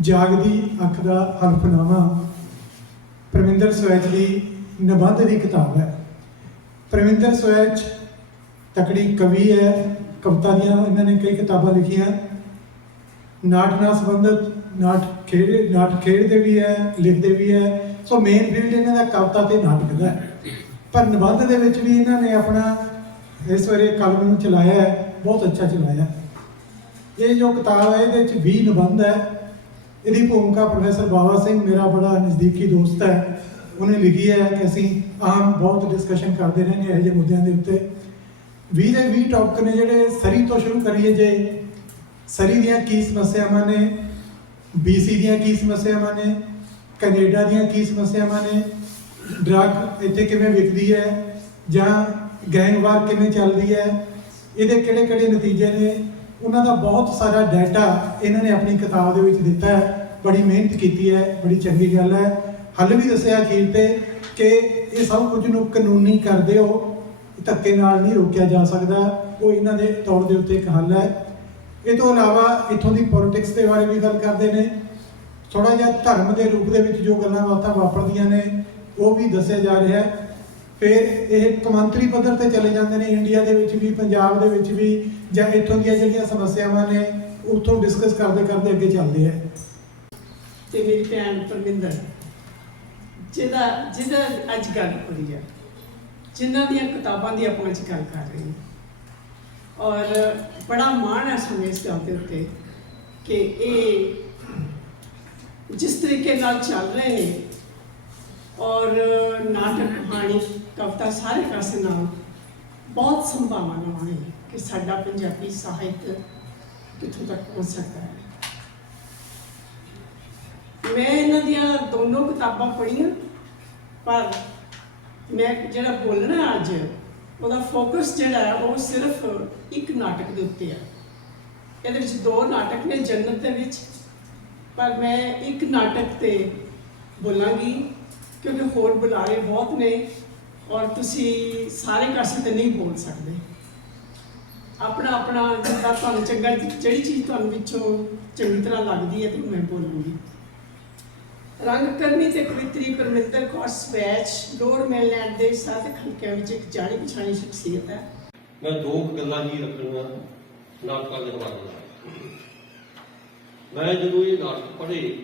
ਜਾਗਦੀ ਅੱਖ ਦਾ ਹਲਫਨਾਮਾ ਪਰਮਿੰਦਰ ਸਵੈਚ ਦੀ ਨਿਬੰਧ ਦੀ ਕਿਤਾਬ ਹੈ। ਪਰਮਿੰਦਰ ਸਵੈਚ ਤਕੜੀ ਕਵੀ ਹੈ, ਕਵਿਤਾ ਦੀਆਂ ਇਹਨਾਂ ਨੇ ਕਈ ਕਿਤਾਬਾਂ ਲਿਖੀਆਂ। ਨਾਟ ਨਾਲ ਸੰਬੰਧਿਤ, ਨਾਟ ਖੇਡ, ਨਾਟ ਖੇਡਦੇ ਵੀ ਹੈ, ਲਿਖਦੇ ਵੀ ਹੈ। ਸੋ ਮੇਨ ਫੀਲਡ ਇਹਨਾਂ ਦਾ ਕਵਿਤਾ ਤੇ ਨਾਟਕ ਦਾ ਹੈ। ਪਰ ਨਿਬੰਧ ਦੇ ਵਿੱਚ ਵੀ ਇਹਨਾਂ ਨੇ ਆਪਣਾ ਇਸ ਵਾਰੀ ਕਲਮ ਨੂੰ ਚਲਾਇਆ ਹੈ, ਬਹੁਤ ਅੱਛਾ ਚਲਾਇਆ। ਇਹ ਜੋ ਕਿਤਾਬ ਹੈ, ਇਹਦੇ ਵਿੱਚ 20 ਨਿਬੰਧ ਹੈ। ਇਹਦੀ ਭੂਮਿਕਾ ਪ੍ਰੋਫੈਸਰ ਬਾਬਾ ਸਿੰਘ, ਮੇਰਾ ਬੜਾ ਨਜ਼ਦੀਕੀ ਦੋਸਤ ਹੈ। ਉਹਨੇ ਲਿਖੀ ਹੈ ਕਿ ਅਸੀਂ ਆਮ ਬਹੁਤ ਡਿਸਕਸ਼ਨ ਕਰਦੇ ਰਹਿੰਦੇ ਨੇ ਇਹੋ ਜਿਹੇ ਮੁੱਦਿਆਂ ਦੇ ਉੱਤੇ। 20 ਦੇ 20 ਟੌਪਿਕ ਨੇ ਜਿਹੜੇ ਸਰੀ ਤੋਂ ਸ਼ੁਰੂ ਕਰੀਏ ਜੇ। ਸਰੀ ਦੀਆਂ ਕੀ ਸਮੱਸਿਆਵਾਂ ਨੇ ਬੀਸੀ ਦੀਆਂ ਕੀ ਸਮੱਸਿਆਵਾਂ ਨੇ, ਕੈਨੇਡਾ ਦੀਆਂ ਕੀ ਸਮੱਸਿਆਵਾਂ ਨੇ ਡਰੱਗ ਇੱਥੇ ਕਿਵੇਂ ਵਿਕਦੀ ਹੈ, ਜਾਂ ਗੈਂਗਵਾਰ ਕਿਵੇਂ ਚੱਲਦੀ ਹੈ, ਇਹਦੇ ਕਿਹੜੇ ਕਿਹੜੇ ਨਤੀਜੇ ਨੇ, ਉਹਨਾਂ ਦਾ ਬਹੁਤ ਸਾਰਾ ਡਾਟਾ ਇਹਨਾਂ ਨੇ ਆਪਣੀ ਕਿਤਾਬ ਦੇ ਵਿੱਚ ਦਿੱਤਾ ਹੈ। ਬੜੀ ਮਿਹਨਤ ਕੀਤੀ ਹੈ, ਬੜੀ ਚੰਗੀ ਗੱਲ ਹੈ। ਹੱਲ ਵੀ ਦੱਸਿਆ ਅਖੀਰ ਤੇ ਕਿ ਇਹ ਸਭ ਕੁਝ ਨੂੰ ਕਾਨੂੰਨੀ ਕਰਦੇ ਹੋ ਧੱਕੇ ਨਾਲ ਨਹੀਂ ਰੋਕਿਆ ਜਾ ਸਕਦਾ। ਉਹ ਇਹਨਾਂ ਦੇ ਤੌਰ ਦੇ ਉੱਤੇ ਇੱਕ ਹੱਲ ਹੈ। ਇਹ ਤੋਂ ਇਲਾਵਾ ਇੱਥੋਂ ਦੀ ਪੋਲਿਟਿਕਸ ਦੇ ਬਾਰੇ ਵੀ ਗੱਲ ਕਰਦੇ ਨੇ। ਥੋੜਾ ਜਿਹਾ ਧਰਮ ਦੇ ਰੂਪ ਦੇ ਵਿੱਚ ਜੋ ਗੱਲਾਂ ਬਾਤਾਂ ਵਾਪਰਦੀਆਂ ਨੇ, ਉਹ ਵੀ ਦੱਸਿਆ ਜਾ ਰਿਹਾ ਹੈ। ਫਿਰ ਇਹ ਕੌਮਾਂਤਰੀ ਪੱਧਰ ਤੇ ਚਲੇ ਜਾਂਦੇ ਨੇ ਇੰਡੀਆ ਦੇ ਵਿੱਚ ਵੀ, ਪੰਜਾਬ ਦੇ ਵਿੱਚ ਵੀ, ਜਾਂ ਇੱਥੋਂ ਦੀਆਂ ਜਿਹੜੀਆਂ ਸਮੱਸਿਆਵਾਂ ਨੇ, ਉੱਥੋਂ ਡਿਸਕਸ ਕਰਦੇ ਕਰਦੇ ਅੱਗੇ ਚੱਲਦੇ ਆ। ਤੇ ਮੇਰੀ ਭੈਣ ਪਰਮਿੰਦਰ, ਜਿਹਦਾ ਜਿਹਦਾ ਅੱਜ ਗੱਲ ਹੋ ਰਹੀ ਹੈ ਜਿਨ੍ਹਾਂ ਦੀਆਂ ਕਿਤਾਬਾਂ ਦੀ ਆਪਾਂ ਅੱਜ ਗੱਲ ਕਰ ਰਹੇ ਹਾਂ। ਔਰ ਬੜਾ ਮਾਣ ਹੈ ਸਾਨੂੰ ਇਸ ਗੱਲ ਦੇ ਉੱਤੇ ਕਿ ਇਹ ਜਿਸ ਤਰੀਕੇ ਨਾਲ ਚੱਲ ਰਹੇ ਨੇ ਔਰ ਨਾਟਕ, ਕਹਾਣੀ, ਕਵਿਤਾ ਸਾਰੇ ਕਾਸੇ ਨਾਲ ਬਹੁਤ ਸੰਭਾਵਨਾਵਾਂ ਨੇ ਕਿ ਸਾਡਾ ਪੰਜਾਬੀ ਸਾਹਿਤ ਕਿੱਥੋਂ ਤੱਕ ਪਹੁੰਚ ਸਕਦਾ ਹੈ। ਮੈਂ ਇਹਨਾਂ ਦੀਆਂ ਦੋਨੋਂ ਕਿਤਾਬਾਂ ਪੜ੍ਹੀਆਂ, ਪਰ ਮੈਂ ਜਿਹੜਾ ਬੋਲਣਾ ਅੱਜ, ਉਹਦਾ ਫੋਕਸ ਜਿਹੜਾ ਹੈ, ਉਹ ਸਿਰਫ ਇੱਕ ਨਾਟਕ ਦੇ ਉੱਤੇ ਹੈ ਇਹਦੇ ਵਿੱਚ ਦੋ ਨਾਟਕ ਨੇ ਜੰਨਤ ਦੇ ਵਿੱਚ, ਪਰ ਮੈਂ ਇੱਕ ਨਾਟਕ ਤੇ ਬੋਲਾਂਗੀ, ਕਿਉਂਕਿ ਹੋਰ ਬੁਲਾਰੇ ਬਹੁਤ ਨੇ, ਔਰ ਤੁਸੀਂ ਸਾਰੇ ਕਾਸੇ ਤੇ ਨਹੀਂ ਬੋਲ ਸਕਦੇ। ਆਪਣਾ ਆਪਣਾ ਜਿੱਦਾਂ ਤੁਹਾਨੂੰ ਚੰਗਾ, ਜਿਹੜੀ ਚੀਜ਼ ਤੁਹਾਨੂੰ ਵਿੱਚੋਂ ਚੰਗੀ ਤਰ੍ਹਾਂ ਲੱਗਦੀ ਹੈ, ਤੇ ਮੈਂ ਬੋਲੂੰਗੀ। ਰੰਗ ਤੇ ਕਵਿਤਰੀ ਪਰਮਿੰਦਰ ਕੌਰ ਸਵੈਚ ਲੋੜ ਮੈਲੈਂਡ ਦੇ ਸਾਥ ਖਲਕਿਆਂ ਵਿੱਚ ਇੱਕ ਜਾਣੀ ਪਛਾਣੀ ਸ਼ਖਸੀਅਤ ਹੈ। ਮੈਂ ਦੋ ਗੱਲਾਂ ਹੀ ਰੱਖਣੀਆਂ ਨਾਟਕਾਂ ਦੇ ਹਵਾਲੇ ਨਾਲ। ਮੈਂ ਜਦੋਂ ਇਹ ਨਾਟਕ ਪੜ੍ਹੇ,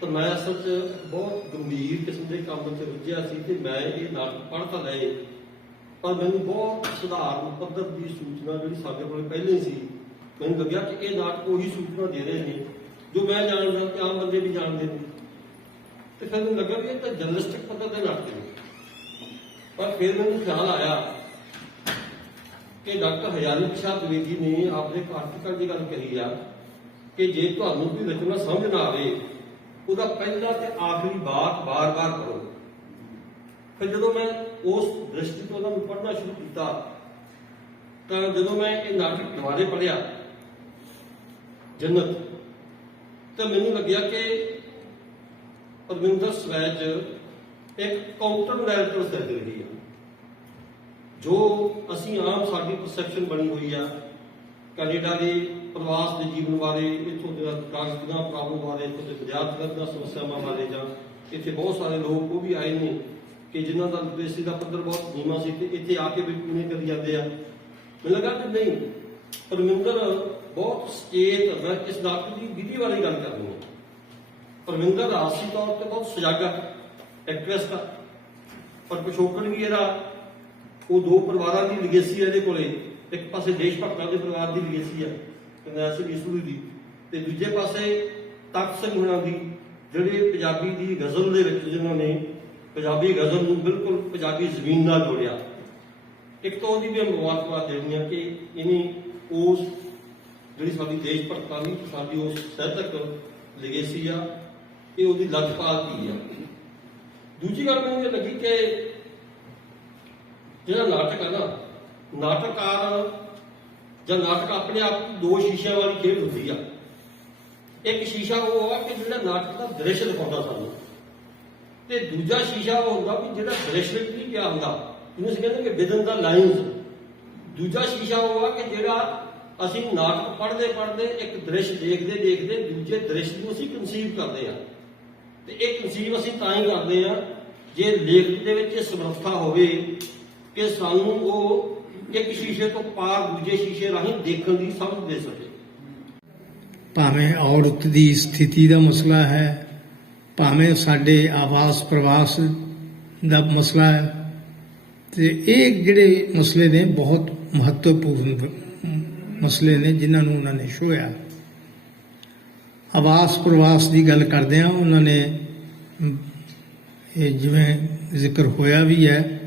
ਤਾਂ ਮੈਂ ਅਸਲ 'ਚ ਬਹੁਤ ਗੰਭੀਰ ਕਿਸਮ ਦੇ ਕੰਮ 'ਚ ਰੁੱਝਿਆ ਸੀ ਤੇ ਮੈਂ ਇਹ ਨਾਟਕ ਪੜ੍ਹ ਤਾਂ ਲਏ, ਪਰ ਮੈਨੂੰ ਬਹੁਤ ਸਧਾਰਨ, ਪੱਧਰ ਦੀ ਸੂਚਨਾ ਜਿਹੜੀ ਸਾਡੇ ਕੋਲ ਪਹਿਲੇ ਸੀ, ਮੈਨੂੰ ਲੱਗਿਆ ਕਿ ਇਹ ਨਾਟਕ ਉਹੀ ਸੂਚਨਾ ਦੇ ਰਹੇ ਨੇ ਜੋ ਮੈਂ ਜਾਣਦਾ ਕਿ ਆਮ ਬੰਦੇ ਵੀ ਜਾਣਦੇ ਨੇ। ਤੇ ਫਿਰ ਮੈਨੂੰ ਲੱਗਾ ਵੀ ਇਹ ਤਾਂ ਜਰਨਲਿਸਟਿਕ ਪਤਾ ਤੇ ਲੱਗਦੇ ਨੇ। ਪਰ ਫਿਰ ਮੈਨੂੰ ਖਿਆਲ ਆਇਆ ਕਿ ਡਾਕਟਰ ਹਜ਼ਾਰੀ ਪ੍ਰਸ਼ਾਦ ਦਵੇਦੀ ਨੇ ਆਪਣੇ ਆਰਟੀਕਲ ਦੀ ਗੱਲ ਕਹੀ ਆ ਕਿ ਜੇ ਤੁਹਾਨੂੰ ਵੀ ਰਚਨਾ ਸਮਝ ਨਾ ਆਵੇ, ਉਹਦਾ ਪਹਿਲਾ ਤੇ ਆਖਰੀ ਬਾਤ ਬਾਰ-ਬਾਰ ਕਰੋ। ਫਿਰ ਜਦੋਂ ਮੈਂ ਉਸ ਦ੍ਰਿਸ਼ਟੀ ਤੋਂ ਉਹਨੂੰ ਪੜ੍ਹਨਾ ਸ਼ੁਰੂ ਕੀਤਾ, ਤਾਂ ਜਦੋਂ ਮੈਂ ਇਹ ਨਾਟਕ ਦੁਬਾਰੇ ਪੜ੍ਹਿਆ, ਜੰਨਤ ਤਾਂ ਮੈਨੂੰ ਲੱਗਿਆ ਕਿ ਪਰਮਿੰਦਰ ਸਵੈਜ ਇੱਕ ਕਾਊਂਟਰ ਨੈਰੇਟਿਵ ਦੱਸ ਰਹੀ ਹੈ ਜੋ ਅਸੀਂ ਆਮ ਸਾਡੀ ਪਰਸੈਪਸ਼ਨ ਬਣੀ ਹੋਈ ਆ, ਕੈਨੇਡਾ ਦੇ ਪ੍ਰਵਾਸ ਦੇ ਜੀਵਨ ਬਾਰੇ, ਇੱਥੋਂ ਦੇ ਵਿਕਾਸ ਦੀਆਂ ਪ੍ਰੋਬਲਮ ਬਾਰੇ, ਇੱਥੋਂ ਦੇ ਵਿਦਿਆਰਥੀਆਂ ਦੀਆਂ ਸਮੱਸਿਆਵਾਂ ਬਾਰੇ ਜਾਂ ਇੱਥੇ ਬਹੁਤ ਸਾਰੇ ਲੋਕ ਉਹ ਵੀ ਆਏ ਨੇ ਕਿ ਜਿਨ੍ਹਾਂ ਦਾ ਲਿਟਰੇਸੀ ਦਾ ਪੱਧਰ ਬਹੁਤ ਨੀਵਾਂ ਸੀ ਤੇ ਇੱਥੇ ਆ ਕੇ ਵੀ ਕਿਵੇਂ ਕਰੀ ਜਾਂਦੇ ਆ। ਮੈਨੂੰ ਲੱਗਾ ਕਿ ਨਹੀਂ, ਪਰਮਿੰਦਰ ਬਹੁਤ ਸਚੇਤ ਮੈਂ ਇਸ ਡਾਕਟਰ ਦੀ ਵਿਧੀ ਬਾਰੇ ਗੱਲ ਕਰਨੀ ਹੈ ਪਰਮਿੰਦਰ ਰਾਸੀ ਤੌਰ ਤੇ ਬਹੁਤ ਸੁਜਾਗਾ ਐਕਟ੍ਰੈਸ ਦਾ। ਪਰ ਪਿਛੋਕੜ ਵੀ ਇਹਦਾ, ਉਹ ਦੋ ਪਰਿਵਾਰਾਂ ਦੀ ਲਿਗੇਸੀ ਹੈ ਇਹਦੇ ਕੋਲੇ। ਇੱਕ ਪਾਸੇ ਦੇਸ਼ ਭਗਤਾਂ ਦੇ ਪਰਿਵਾਰ ਦੀ ਲਿਗੇਸੀ ਹੈ ਕੰਗਰਸ ਈਸਵਰੀ ਦੀ। ਤੇ ਦੂਜੇ ਪਾਸੇ ਤਖਤ ਸਿੰਘ ਹੁਣਾਂ ਦੀ, ਜਿਹੜੇ ਪੰਜਾਬੀ ਦੀ ਗਜ਼ਲ ਦੇ ਵਿੱਚ ਜਿਨ੍ਹਾਂ ਨੇ ਪੰਜਾਬੀ ਗਜ਼ਲ ਨੂੰ ਬਿਲਕੁਲ ਪੰਜਾਬੀ ਜ਼ਮੀਨ ਨਾਲ ਜੋੜਿਆ। ਇੱਕ ਤਾਂ ਉਹਦੀ ਵੀ ਮੁਬਾਰਕਬਾਦ ਦੇਣੀ ਆ ਕਿ ਇਹਨੇ ਉਸ ਜਿਹੜੀ ਸਾਡੀ ਦੇਸ਼ ਭਗਤਾਂ ਦੀ, ਸਾਡੀ ਉਸ ਸਾਹਿਤਕ ਲਿਗੇਸੀ ਆ, ਇਹ ਉਹਦੀ ਲਗਪਾਲ ਦੀ ਆ। ਦੂਜੀ ਗੱਲ ਮੈਨੂੰ ਇਹ ਲੱਗੀ ਕਿ ਜਿਹੜਾ ਨਾਟਕ ਆ ਨਾ, ਨਾਟਕਕਾਰ ਜਾਂ ਨਾਟਕ ਆਪਣੇ ਆਪ ਦੋ ਸ਼ੀਸ਼ਿਆਂ ਵਾਲੀ ਖੇਡ ਹੁੰਦੀ ਆ। ਇੱਕ ਸ਼ੀਸ਼ਾ ਉਹ ਆ ਕਿ ਜਿਹੜਾ ਨਾਟਕ ਦਾ ਦ੍ਰਿਸ਼ ਦਿਖਾਉਂਦਾ ਸਾਨੂੰ। ਤੇ ਦੂਜਾ ਸ਼ੀਸ਼ਾ ਉਹ ਹੁੰਦਾ ਕਿ ਜਿਹੜਾ ਦ੍ਰਿਸ਼ ਵਿੱਚ ਕੀ ਪਿਆ ਹੁੰਦਾ। ਜਿਹਨੂੰ ਅਸੀਂ ਕਹਿੰਦੇ ਕਿ ਵਿਦਨ ਦਾ ਲਾਈਨਸ ਦੂਜਾ ਸ਼ੀਸ਼ਾ ਉਹ ਆ ਕਿ ਜਿਹੜਾ ਅਸੀਂ ਨਾਟਕ ਪੜ੍ਹਦੇ ਪੜ੍ਹਦੇ ਇੱਕ ਦ੍ਰਿਸ਼ ਦੇਖਦੇ ਦੇਖਦੇ ਦੂਜੇ ਦ੍ਰਿਸ਼ ਨੂੰ ਅਸੀਂ ਕਨਸੀਵ ਕਰਦੇ ਆ ਤੇ ਇਹ ਕਨਸੀਵ ਅਸੀਂ ਤਾਂ ਹੀ ਕਰਦੇ ਆ ਜੇ ਲੇਖਕ ਦੇ ਵਿੱਚ ਸਮਰੱਥਾ ਹੋਵੇ ਕਿ ਸਾਨੂੰ ਉਹ ਇੱਕ ਸ਼ੀਸ਼ੇ ਤੋਂ ਪਾਰ ਦੂਜੇ ਸ਼ੀਸ਼ੇ ਰਾਹੀਂ ਦੇਖਣ ਦੀ ਸਮਝ ਦੇ ਸਕੇ। ਭਾਵੇਂ ਔਰਤ ਦੀ ਸਥਿਤੀ ਦਾ ਮਸਲਾ ਹੈ, ਭਾਵੇਂ ਸਾਡੇ ਆਵਾਸ ਪ੍ਰਵਾਸ ਦਾ ਮਸਲਾ ਹੈ, ਤੇ ਇਹ ਜਿਹੜੇ ਮਸਲੇ ਨੇ ਬਹੁਤ ਮਹੱਤਵਪੂਰਨ ਮਸਲੇ ਨੇ ਜਿਨ੍ਹਾਂ ਨੂੰ ਉਹਨਾਂ ਨੇ ਛੋਇਆ ਆਵਾਸ ਪ੍ਰਵਾਸ ਦੀ ਗੱਲ ਕਰਦੇ ਆ ਉਹਨਾਂ ਨੇ ਇਹ ਜਿਵੇਂ ਜ਼ਿਕਰ ਹੋਇਆ ਵੀ ਹੈ,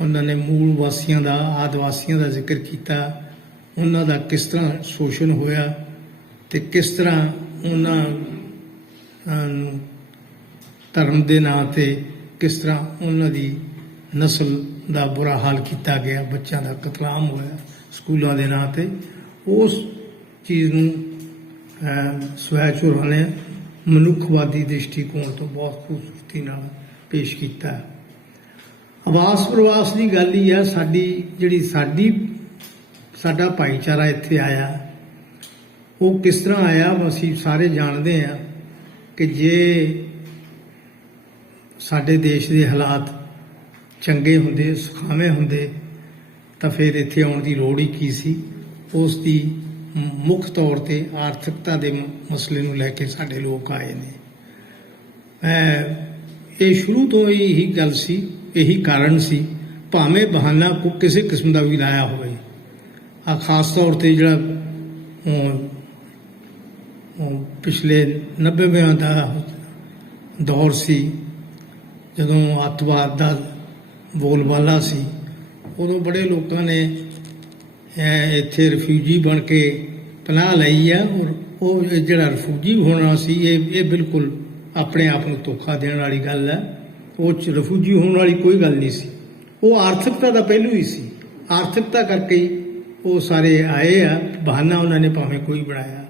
ਉਹਨਾਂ ਨੇ ਮੂਲ ਵਾਸੀਆਂ ਦਾ ਆਦਿਵਾਸੀਆਂ ਦਾ ਜ਼ਿਕਰ ਕੀਤਾ, ਉਹਨਾਂ ਦਾ ਕਿਸ ਤਰ੍ਹਾਂ ਸ਼ੋਸ਼ਣ ਹੋਇਆ ਤੇ ਕਿਸ ਤਰ੍ਹਾਂ ਉਹਨਾਂ ਨੂੰ ਧਰਮ ਦੇ ਨਾਂ ਤੇ ਕਿਸ ਤਰ੍ਹਾਂ ਉਹਨਾਂ ਦੀ ਨਸਲ ਦਾ ਬੁਰਾ ਹਾਲ ਕੀਤਾ ਗਿਆ, ਬੱਚਿਆਂ ਦਾ ਕਤਲਾਮ ਹੋਇਆ, ਸਕੂਲਾਂ ਦੇ ਨਾਂ ਤੇ। ਉਸ ਚੀਜ਼ ਨੂੰ ਸਵੈ ਸਵੈਚ ਨੇ ਮਨੁੱਖਵਾਦੀ ਦ੍ਰਿਸ਼ਟੀਕੋਣ ਤੋਂ ਬਹੁਤ ਖੂਬਸੂਰਤੀ ਨਾਲ ਪੇਸ਼ ਕੀਤਾ ਹੈ। ਆਵਾਸ ਪ੍ਰਵਾਸ ਦੀ ਗੱਲ ਹੀ ਆ ਸਾਡੀ ਜਿਹੜੀ ਸਾਡੀ, ਸਾਡਾ ਭਾਈਚਾਰਾ ਇੱਥੇ ਆਇਆ, ਉਹ ਕਿਸ ਤਰ੍ਹਾਂ ਆਇਆ, ਅਸੀਂ ਸਾਰੇ ਜਾਣਦੇ ਆ ਕਿ ਜੇ ਸਾਡੇ ਦੇਸ਼ ਦੇ ਹਾਲਾਤ ਚੰਗੇ ਹੁੰਦੇ, ਸੁਖਾਵੇਂ ਹੁੰਦੇ, ਤਾਂ ਫਿਰ ਇੱਥੇ ਆਉਣ ਦੀ ਲੋੜ ਹੀ ਕੀ ਸੀ? ਉਸ ਦੀ ਮੁੱਖ ਤੌਰ ਤੇ ਆਰਥਿਕਤਾ ਦੇ ਮਸਲੇ ਨੂੰ ਲੈ ਕੇ ਸਾਡੇ ਲੋਕ ਆਏ ਨੇ। ਮੈਂ, ਇਹ ਸ਼ੁਰੂ ਤੋਂ ਹੀ ਇਹੀ ਗੱਲ ਸੀ, ਇਹੀ ਕਾਰਨ ਸੀ, ਭਾਵੇਂ ਬਹਾਨਾ ਕੋ, ਕਿਸੇ ਕਿਸਮ ਦਾ ਵੀ ਲਾਇਆ ਹੋਵੇ। ਆ ਖਾਸ ਤੌਰ ਤੇ ਜਿਹੜਾ, ਉਹ- ਉਹ ਪਿਛਲੇ 90ਵਿਆਂ ਦਾ ਦੌਰ ਸੀ, ਜਦੋਂ ਅੱਤਵਾਦ ਦਾ ਬੋਲਬਾਲਾ ਸੀ, ਉਦੋਂ ਬੜੇ ਲੋਕਾਂ ਨੇ ਇੱਥੇ ਰਿਫਿਊਜੀ ਬਣ ਕੇ ਪਨਾਹ ਲਈ ਆ ਔਰ ਉਹ ਇਹ ਜਿਹੜਾ ਰਿਫਿਊਜੀ ਹੋਣਾ ਸੀ, ਇਹ ਇਹ ਬਿਲਕੁਲ ਆਪਣੇ ਆਪ ਨੂੰ ਧੋਖਾ ਦੇਣ ਵਾਲੀ ਗੱਲ ਹੈ ਉਹ ਚ ਰਿਫਿਊਜੀ ਹੋਣ ਵਾਲੀ ਕੋਈ ਗੱਲ ਨਹੀਂ ਸੀ। ਉਹ ਆਰਥਿਕਤਾ ਦਾ ਪਹਿਲੂ ਹੀ ਸੀ। ਆਰਥਿਕਤਾ ਕਰਕੇ ਉਹ ਸਾਰੇ ਆਏ ਆ। ਬਹਾਨਾ ਉਹਨਾਂ ਨੇ ਭਾਵੇਂ ਕੋਈ ਬਣਾਇਆ।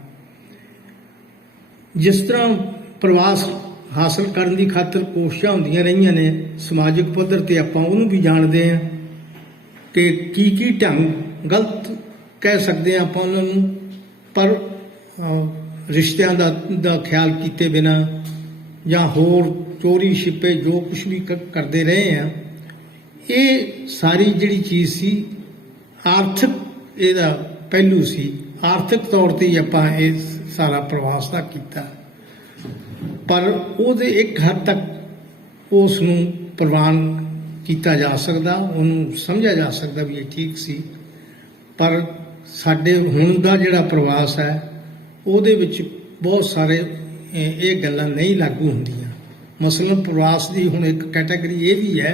ਜਿਸ ਤਰ੍ਹਾਂ ਪ੍ਰਵਾਸ ਹਾਸਲ ਕਰਨ ਦੀ ਖਾਤਰ ਕੋਸ਼ਿਸ਼ਾਂ ਹੁੰਦੀਆਂ ਰਹੀਆਂ ਨੇ, ਸਮਾਜਿਕ ਪੱਧਰ ਤੇ ਆਪਾਂ ਉਹਨੂੰ ਵੀ ਜਾਣਦੇ ਆ ਕਿ ਕੀ ਕੀ ਢੰਗ ਗਲਤ ਕਹਿ ਸਕਦੇ ਆ ਆਪਾਂ ਉਹਨਾਂ ਨੂੰ, ਪਰ ਰਿਸ਼ਤਿਆਂ ਦਾ ਦਾ ਖਿਆਲ ਕੀਤੇ ਬਿਨਾ ਜਾਂ ਹੋਰ ਚੋਰੀ ਛਿਪੇ ਜੋ ਕੁਝ ਵੀ ਕਰਦੇ ਰਹੇ ਆ, ਇਹ ਸਾਰੀ ਜਿਹੜੀ ਚੀਜ਼ ਸੀ, ਆਰਥਿਕ ਇਹਦਾ ਪਹਿਲੂ ਸੀ। ਆਰਥਿਕ ਤੌਰ ਤੇ ਆਪਾਂ ਇਹ ਸਾਰਾ ਪ੍ਰਵਾਸ ਦਾ ਕੀਤਾ। ਪਰ ਉਹਦੇ ਇੱਕ ਹੱਦ ਤੱਕ ਉਸ ਨੂੰ ਪ੍ਰਵਾਨ ਕੀਤਾ ਜਾ ਸਕਦਾ, ਉਹਨੂੰ ਸਮਝਿਆ ਜਾ ਸਕਦਾ ਵੀ ਇਹ ਠੀਕ ਸੀ। ਪਰ ਸਾਡੇ ਹੁਣ ਦਾ ਜਿਹੜਾ ਪ੍ਰਵਾਸ ਹੈ, ਉਹਦੇ ਵਿੱਚ ਬਹੁਤ ਸਾਰੇ, ਇਹ ਗੱਲਾਂ ਨਹੀਂ ਲਾਗੂ ਹੁੰਦੀਆਂ। ਮਸਲਨ ਪ੍ਰਵਾਸ ਦੀ ਹੁਣ ਇੱਕ ਕੈਟਾਗਰੀ ਇਹ ਵੀ ਹੈ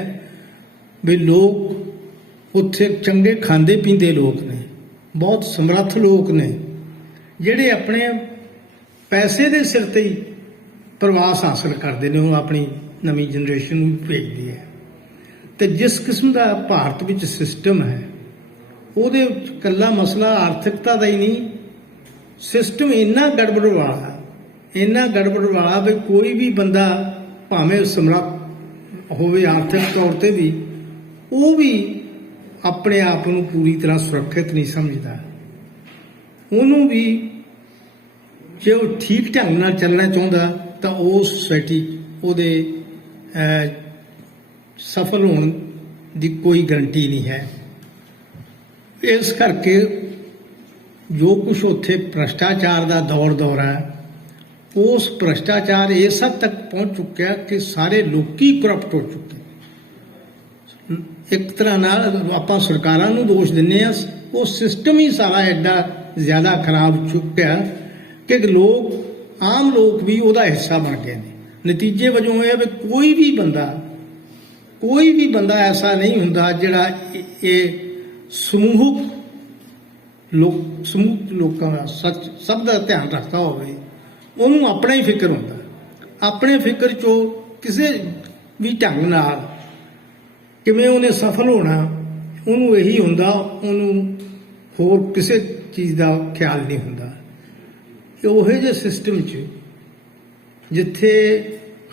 ਵੀ ਲੋਕ ਉੱਥੇ ਚੰਗੇ ਖਾਂਦੇ ਪੀਂਦੇ ਲੋਕ ਨੇ, ਬਹੁਤ ਸਮਰੱਥ ਲੋਕ ਨੇ, ਜਿਹੜੇ ਆਪਣੇ ਪੈਸੇ ਦੇ ਸਿਰ ਤੇ ਹੀ ਪ੍ਰਵਾਸ ਹਾਸਲ ਕਰਦੇ ਨੇ, ਉਹ ਆਪਣੀ ਨਵੀਂ ਜਨਰੇਸ਼ਨ ਨੂੰ ਭੇਜਦੇ ਹੈ ਤੇ ਜਿਸ ਕਿਸਮ ਦਾ ਭਾਰਤ ਵਿੱਚ ਸਿਸਟਮ ਹੈ ਉਹਦੇ ਵਿੱਚ ਕੱਲਾ ਮਸਲਾ ਆਰਥਿਕਤਾ ਦਾ ਹੀ ਨਹੀਂ। ਸਿਸਟਮ ਇੰਨਾ ਗੜਬੜ ਵਾਲਾ ਇੰਨਾ ਗੜਬੜ ਵਾਲਾ ਵੀ ਕੋਈ ਵੀ ਬੰਦਾ ਭਾਵੇਂ ਸਮਰੱਥ ਹੋਵੇ ਆਰਥਿਕ ਤੌਰ ਤੇ ਵੀ, ਉਹ ਵੀ ਆਪਣੇ ਆਪ ਨੂੰ ਪੂਰੀ ਤਰ੍ਹਾਂ ਸੁਰੱਖਿਅਤ ਨਹੀਂ ਸਮਝਦਾ। ਉਹਨੂੰ ਵੀ ਜੇ ਉਹ ਠੀਕ ਢੰਗ ਨਾਲ ਚੱਲਣਾ ਚਾਹੁੰਦਾ, ਤਾਂ ਉਹ ਸੋਸਾਇਟੀ ਉਹਦੇ ਸਫਲ ਹੋਣ ਦੀ ਕੋਈ ਗਰੰਟੀ ਨਹੀਂ ਹੈ। ਇਸ ਕਰਕੇ ਜੋ ਕੁਝ ਉੱਥੇ ਭ੍ਰਸ਼ਟਾਚਾਰ ਦਾ ਦੌਰ ਦੌਰਾ ਹੈ ਉਸ ਭ੍ਰਸ਼ਟਾਚਾਰ ਇਸ ਹੱਦ ਤੱਕ ਪਹੁੰਚ ਚੁੱਕਿਆ ਕਿ ਸਾਰੇ ਲੋਕੀ ਕਰਪਟ ਹੋ ਚੁੱਕੇ ਇੱਕ ਤਰ੍ਹਾਂ ਨਾਲ ਆਪਾਂ ਸਰਕਾਰਾਂ ਨੂੰ ਦੋਸ਼ ਦਿੰਨੇ ਆ ਉਹ ਸਿਸਟਮ ਹੀ ਸਾਰਾ ਐਡਾ ਜ਼ਿਆਦਾ ਖਰਾਬ ਚੁੱਕਿਆ ਕਿ ਲੋਕ, ਆਮ ਲੋਕ ਵੀ ਉਹਦਾ ਹਿੱਸਾ ਬਣ ਗਏ ਨੇ। ਨਤੀਜੇ ਵਜੋਂ ਇਹ ਹੈ ਵੀ ਕੋਈ ਵੀ ਬੰਦਾ, ਕੋਈ ਵੀ ਬੰਦਾ ਐਸਾ ਨਹੀਂ ਹੁੰਦਾ ਜਿਹੜਾ ਇਹ ਸਮੂਹਕ ਲੋਕ ਸਮੂਹ ਲੋਕਾਂ ਦਾ ਸੱਚ ਸਭ ਦਾ ਧਿਆਨ ਰੱਖਦਾ ਹੋਵੇ, ਉਹਨੂੰ ਆਪਣਾ ਹੀ ਫਿਕਰ ਹੁੰਦਾ। ਆਪਣੇ ਫਿਕਰ ਚੋਂ ਕਿਸੇ ਵੀ ਢੰਗ ਨਾਲ ਕਿਵੇਂ ਉਹਨੇ ਸਫਲ ਹੋਣਾ, ਉਹਨੂੰ ਇਹੀ ਹੁੰਦਾ, ਉਹਨੂੰ ਹੋਰ ਕਿਸੇ ਚੀਜ਼ ਦਾ ਖਿਆਲ ਨਹੀਂ ਹੁੰਦਾ। ਕਿ ਜਿਹੇ ਸਿਸਟਮ 'ਚ ਜਿੱਥੇ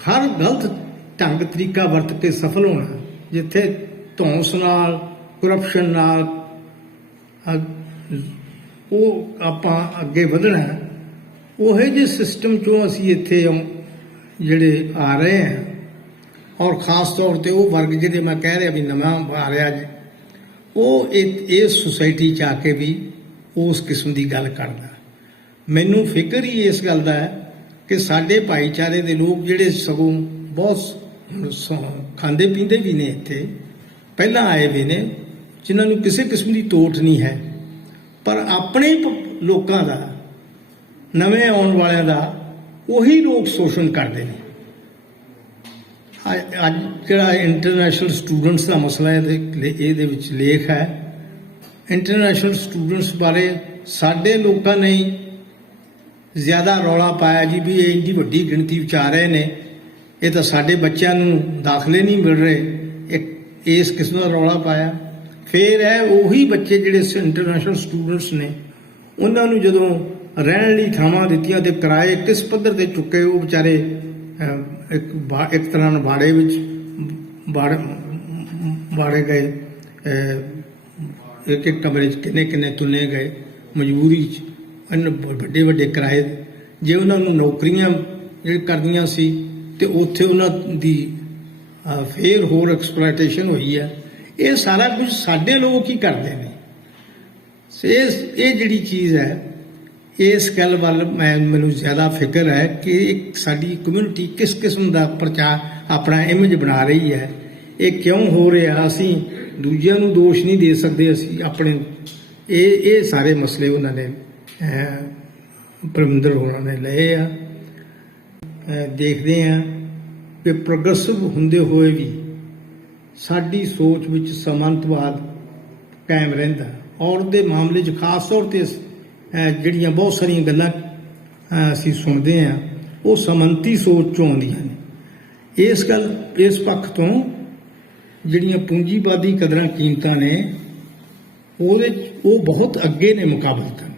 ਹਰ ਗਲਤ ਢੰਗ ਤਰੀਕਾ ਵਰਤ ਕੇ ਸਫਲ ਹੋਣਾ, ਜਿੱਥੇ ਧੌਂਸ ਨਾਲ ਕਰਪਸ਼ਨ ਨਾਲ ਉਹ ਆਪਾਂ ਅੱਗੇ ਵਧਣਾ ਉਹੇ ਜਿਹੇ ਸਿਸਟਮ ਚੋਂ ਅਸੀਂ ਇੱਥੇ ਜਿਹੜੇ ਆ ਰਹੇ ਹਾਂ। ਔਰ ਖਾਸ ਤੌਰ ਤੇ ਉਹ ਵਰਗ ਜਿਹੜੇ ਮੈਂ ਕਹਿ ਰਿਹਾ ਵੀ ਨਵਾਂ ਆ ਰਿਹਾ ਜੀ, ਉਹ ਇਹ ਇਸ ਸੁਸਾਇਟੀ ਚ ਆ ਕੇ ਵੀ ਉਸ ਕਿਸਮ ਦੀ ਗੱਲ ਕਰਦਾ। ਮੈਨੂੰ ਫਿਕਰ ਹੀ ਇਸ ਗੱਲ ਦਾ ਹੈ ਕਿ ਸਾਡੇ ਭਾਈਚਾਰੇ ਦੇ ਲੋਕ ਜਿਹੜੇ ਸਗੋਂ ਬਹੁਤ ਸ- ਖਾਂਦੇ ਪੀਂਦੇ ਵੀ ਨੇ ਇੱਥੇ, ਪਹਿਲਾਂ ਆਏ ਵੀ ਨੇ ਜਿਨ੍ਹਾਂ ਨੂੰ ਕਿਸੇ ਕਿਸਮ ਦੀ ਤੋਟ ਨਹੀਂ ਹੈ, ਪਰ ਆਪਣੇ ਪ- ਲੋਕਾਂ ਦਾ, ਨਵੇਂ ਆਉਣ ਵਾਲਿਆਂ ਦਾ ਉਹੀ ਲੋਕ ਸ਼ੋਸ਼ਣ ਕਰਦੇ ਨੇ। ਅੱਜ ਅੱਜ ਜਿਹੜਾ ਇੰਟਰਨੈਸ਼ਨਲ ਸਟੂਡੈਂਟਸ ਦਾ ਮਸਲਾ ਹੈ ਲੇ- ਇਹਦੇ ਵਿੱਚ ਲੇਖ ਹੈ। ਇੰਟਰਨੈਸ਼ਨਲ ਸਟੂਡੈਂਟਸ ਬਾਰੇ ਸਾਡੇ ਲੋਕਾਂ ਨੇ ਜ਼ਿਆਦਾ ਰੌਲਾ ਪਾਇਆ ਜੀ ਵੀ ਇਹ ਇੰਨੀ ਵੱਡੀ ਗਿਣਤੀ ਵਿੱਚ ਆ ਰਹੇ ਨੇ। ਇਹ ਤਾਂ ਸਾਡੇ ਬੱਚਿਆਂ ਨੂੰ ਦਾਖਲੇ ਨਹੀਂ ਮਿਲ ਰਹੇ। ਇਸ ਕਿਸਮ ਦਾ ਰੌਲਾ ਪਾਇਆ। ਫਿਰ ਹੈ ਉਹੀ ਬੱਚੇ ਜਿਹੜੇ ਇੰਟਰਨੈਸ਼ਨਲ ਸਟੂਡੈਂਟਸ ਨੇ ਉਹਨਾਂ ਨੂੰ ਜਦੋਂ ਰਹਿਣ ਲਈ ਥਾਵਾਂ ਦਿੱਤੀਆਂ ਤੇ ਕਿਰਾਏ ਕਿਸ ਪੱਧਰ ਤੇ ਚੁੱਕੇ ਉਹ ਵਿਚਾਰੇ ਇੱਕ ਇੱਕ ਤਰ੍ਹਾਂ ਨਾਲ ਬਾੜੇ ਵਿੱਚ ਬਾੜ ਬਾੜੇ ਗਏ ਇੱਕ ਇੱਕ ਕਮਰੇ 'ਚ ਕਿੰਨੇ ਕਿੰਨੇ ਤੁਲੇ ਗਏ ਮਜਬੂਰੀ 'ਚ ਅਨ ਵੱਡੇ ਵੱਡੇ ਕਿਰਾਏ ਜੇ ਉਹਨਾਂ ਨੂੰ ਨੌਕਰੀਆਂ ਜਿਹੜੀ ਕਰਦੀਆਂ ਸੀ ਤੇ ਉੱਥੇ ਉਹਨਾਂ ਦੀ ਅਹ, ਫੇਰ ਹੋਰ ਐਕਸਪਲੋਇਟੇਸ਼ਨ ਹੋਈ ਹੈ। ਇਹ ਸਾਰਾ ਕੁਝ ਸਾਡੇ ਲੋਕ ਹੀ ਕਰਦੇ ਨੇ। ਇਹ ਇਹ ਜਿਹੜੀ ਚੀਜ਼ ਹੈ ਇਸ ਗੱਲ ਵੱਲ ਮੈਂ ਮੈਨੂੰ ਜ਼ਿਆਦਾ ਫਿਕਰ ਹੈ ਕਿ ਸਾਡੀ ਕਮਿਊਨਿਟੀ ਕਿਸ ਕਿਸਮ ਦਾ ਪ੍ਰਚਾਰ ਆਪਣਾ ਇਮੇਜ ਬਣਾ ਰਹੀ ਹੈ। ਇਹ ਕਿਉਂ ਹੋ ਰਿਹਾ? ਅਸੀਂ ਦੂਜਿਆਂ ਨੂੰ ਦੋਸ਼ ਨਹੀਂ ਦੇ ਸਕਦੇ ਅਸੀਂ ਆਪਣੇ ਇਹ ਇਹ ਸਾਰੇ ਮਸਲੇ ਉਹਨਾਂ ਨੇ ਅਹ, ਪਰਮਿੰਦਰ ਹੋਰਾਂ ਨੇ ਲਏ ਆ। ਦੇਖਦੇ ਆ ਕਿ ਪ੍ਰੋਗਰੈਸਿਵ ਹੁੰਦੇ ਹੋਏ ਵੀ ਸਾਡੀ ਸੋਚ ਵਿੱਚ ਸਮਾਂਤਵਾਦ ਕਾਇਮ ਰਹਿੰਦਾ ਔਰਤ ਦੇ ਮਾਮਲੇ 'ਚ ਖਾਸ ਤੌਰ ਤੇ ਜਿਹੜੀਆਂ ਬਹੁਤ ਸਾਰੀਆਂ ਗੱਲਾਂ ਅਸੀਂ ਸੁਣਦੇ ਹਾਂ, ਉਹ ਸਮੰਤੀ ਸੋਚ ਚੋਂ ਆਉਂਦੀਆਂ ਨੇ। ਇਸ ਗੱਲ, ਇਸ ਪੱਖ ਤੋਂ ਜਿਹੜੀਆਂ ਪੂੰਜੀਵਾਦੀ ਕਦਰਾਂ ਕੀਮਤਾਂ ਨੇ, ਉਹਦੇ ਉਹ ਬਹੁਤ ਅੱਗੇ ਨੇ ਮੁਕਾਬਲਤਨ।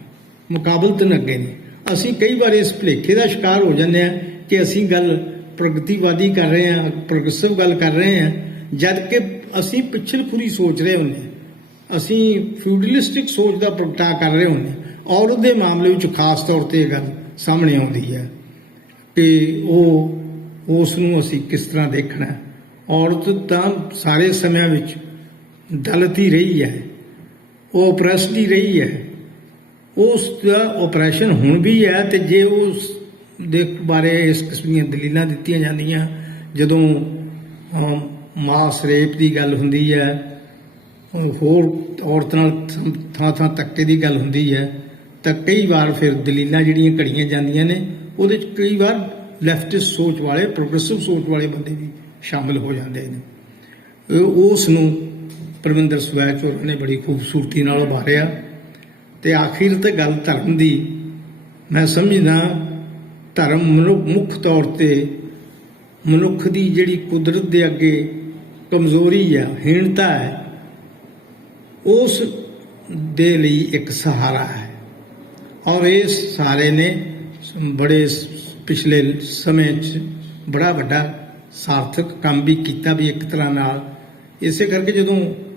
ਮੁਕਾਬਲਤਨ ਅੱਗੇ ਨੇ। ਅਸੀਂ ਕਈ ਵਾਰ ਇਸ ਭੁਲੇਖੇ ਦਾ ਸ਼ਿਕਾਰ ਹੋ ਜਾਂਦੇ ਆ ਕਿ ਅਸੀਂ ਗੱਲ ਪ੍ਰਗਤੀਵਾਦੀ ਕਰ ਰਹੇ ਹਾਂ ਪ੍ਰੋਗਰੈਸਿਵ ਗੱਲ ਕਰ ਰਹੇ ਹਾਂ ਜਦ ਕਿ ਅਸੀਂ ਪਿਛਲਖੁਰੀ ਸੋਚ ਰਹੇ ਹੁੰਦੇ ਹਾਂ। ਅਸੀਂ ਫਿਊਡਲਿਸਟਿਕ ਸੋਚ ਦਾ ਪ੍ਰਗਟਾ ਕਰ ਰਹੇ ਹੁੰਦੇ ਹਾਂ। ਔਰਤ ਦੇ ਮਾਮਲੇ ਵਿੱਚ ਖਾਸ ਤੌਰ ਤੇ ਇਹ ਗੱਲ ਸਾਹਮਣੇ ਆਉਂਦੀ ਹੈ ਕਿ ਉਹ, ਉਸ ਨੂੰ ਅਸੀਂ ਕਿਸ ਤਰ੍ਹਾਂ ਦੇਖਣਾ ਔਰਤ ਤਾਂ ਸਾਰੇ ਸਮਿਆਂ ਵਿੱਚ ਦਲਿਤ ਹੀ ਰਹੀ ਹੈ ਉਹ ਓਪਰੈਸਡ ਹੀ ਰਹੀ ਹੈ ਉਸ ਦਾ ਆਪਰੇਸ਼ਨ ਹੁਣ ਵੀ ਹੈ ਤੇ ਜੇ ਉਸ ਦੇ ਬਾਰੇ ਇਸ ਕਿਸਮ ਦੀਆਂ ਦਲੀਲਾਂ ਦਿੱਤੀਆਂ ਜਾਂਦੀਆਂ, ਜਦੋਂ ਅਮ, ਮਾਸ ਰੇਪ ਦੀ ਗੱਲ ਹੁੰਦੀ ਹੈ। ਹੋਰ ਔਰਤ ਨਾਲ ਥਾਂ ਥਾਂ ਧੱਕੇ ਦੀ ਗੱਲ ਹੁੰਦੀ ਹੈ। ਤਾਂ ਕਈ ਵਾਰ ਫਿਰ ਦਲੀਲਾਂ ਜਿਹੜੀਆਂ ਘੜੀਆਂ ਜਾਂਦੀਆਂ ਨੇ ਉਹਦੇ ਚ ਕਈ ਵਾਰ ਲੈਫਟਿਸਟ ਸੋਚ ਵਾਲੇ ਪ੍ਰੋਗਰੈਸਿਵ ਸੋਚ ਵਾਲੇ ਬੰਦੇ ਵੀ ਸ਼ਾਮਿਲ ਹੋ ਜਾਂਦੇ ਨੇ। ਉਸ ਨੂੰ ਪਰਵਿੰਦਰ ਸਵੈਚ ਹੋਰਾਂ ਨੇ ਬੜੀ ਖੂਬਸੂਰਤੀ ਨਾਲ ਉਭਾਰਿਆ। ਤੇ ਆਖਿਰ ਤੇ ਗੱਲ ਧਰਮ ਦੀ। ਮੈਂ ਸਮਝਦਾ ਧਰਮ ਮਨੁੱਖ ਮੁੱਖ ਤੌਰ ਤੇ ਮਨੁੱਖ ਦੀ ਜਿਹੜੀ ਕੁਦਰਤ ਦੇ ਅੱਗੇ ਕਮਜ਼ੋਰੀ ਹੈ ਹੀਣਤਾ ਹੈ, ਉਸ ਦੇ ਲਈ ਇੱਕ ਸਹਾਰਾ ਹੈ। ਔਰ ਇਸ ਸਹਾਰੇ ਨੇ ਬੜੇ ਪਿਛਲੇ ਸਮੇਂ 'ਚ ਬੜਾ ਵੱਡਾ ਸਾਰਥਕ ਕੰਮ ਵੀ ਕੀਤਾ ਵੀ ਇੱਕ ਤਰ੍ਹਾਂ ਨਾਲ। ਇਸੇ ਕਰਕੇ ਜਦੋਂ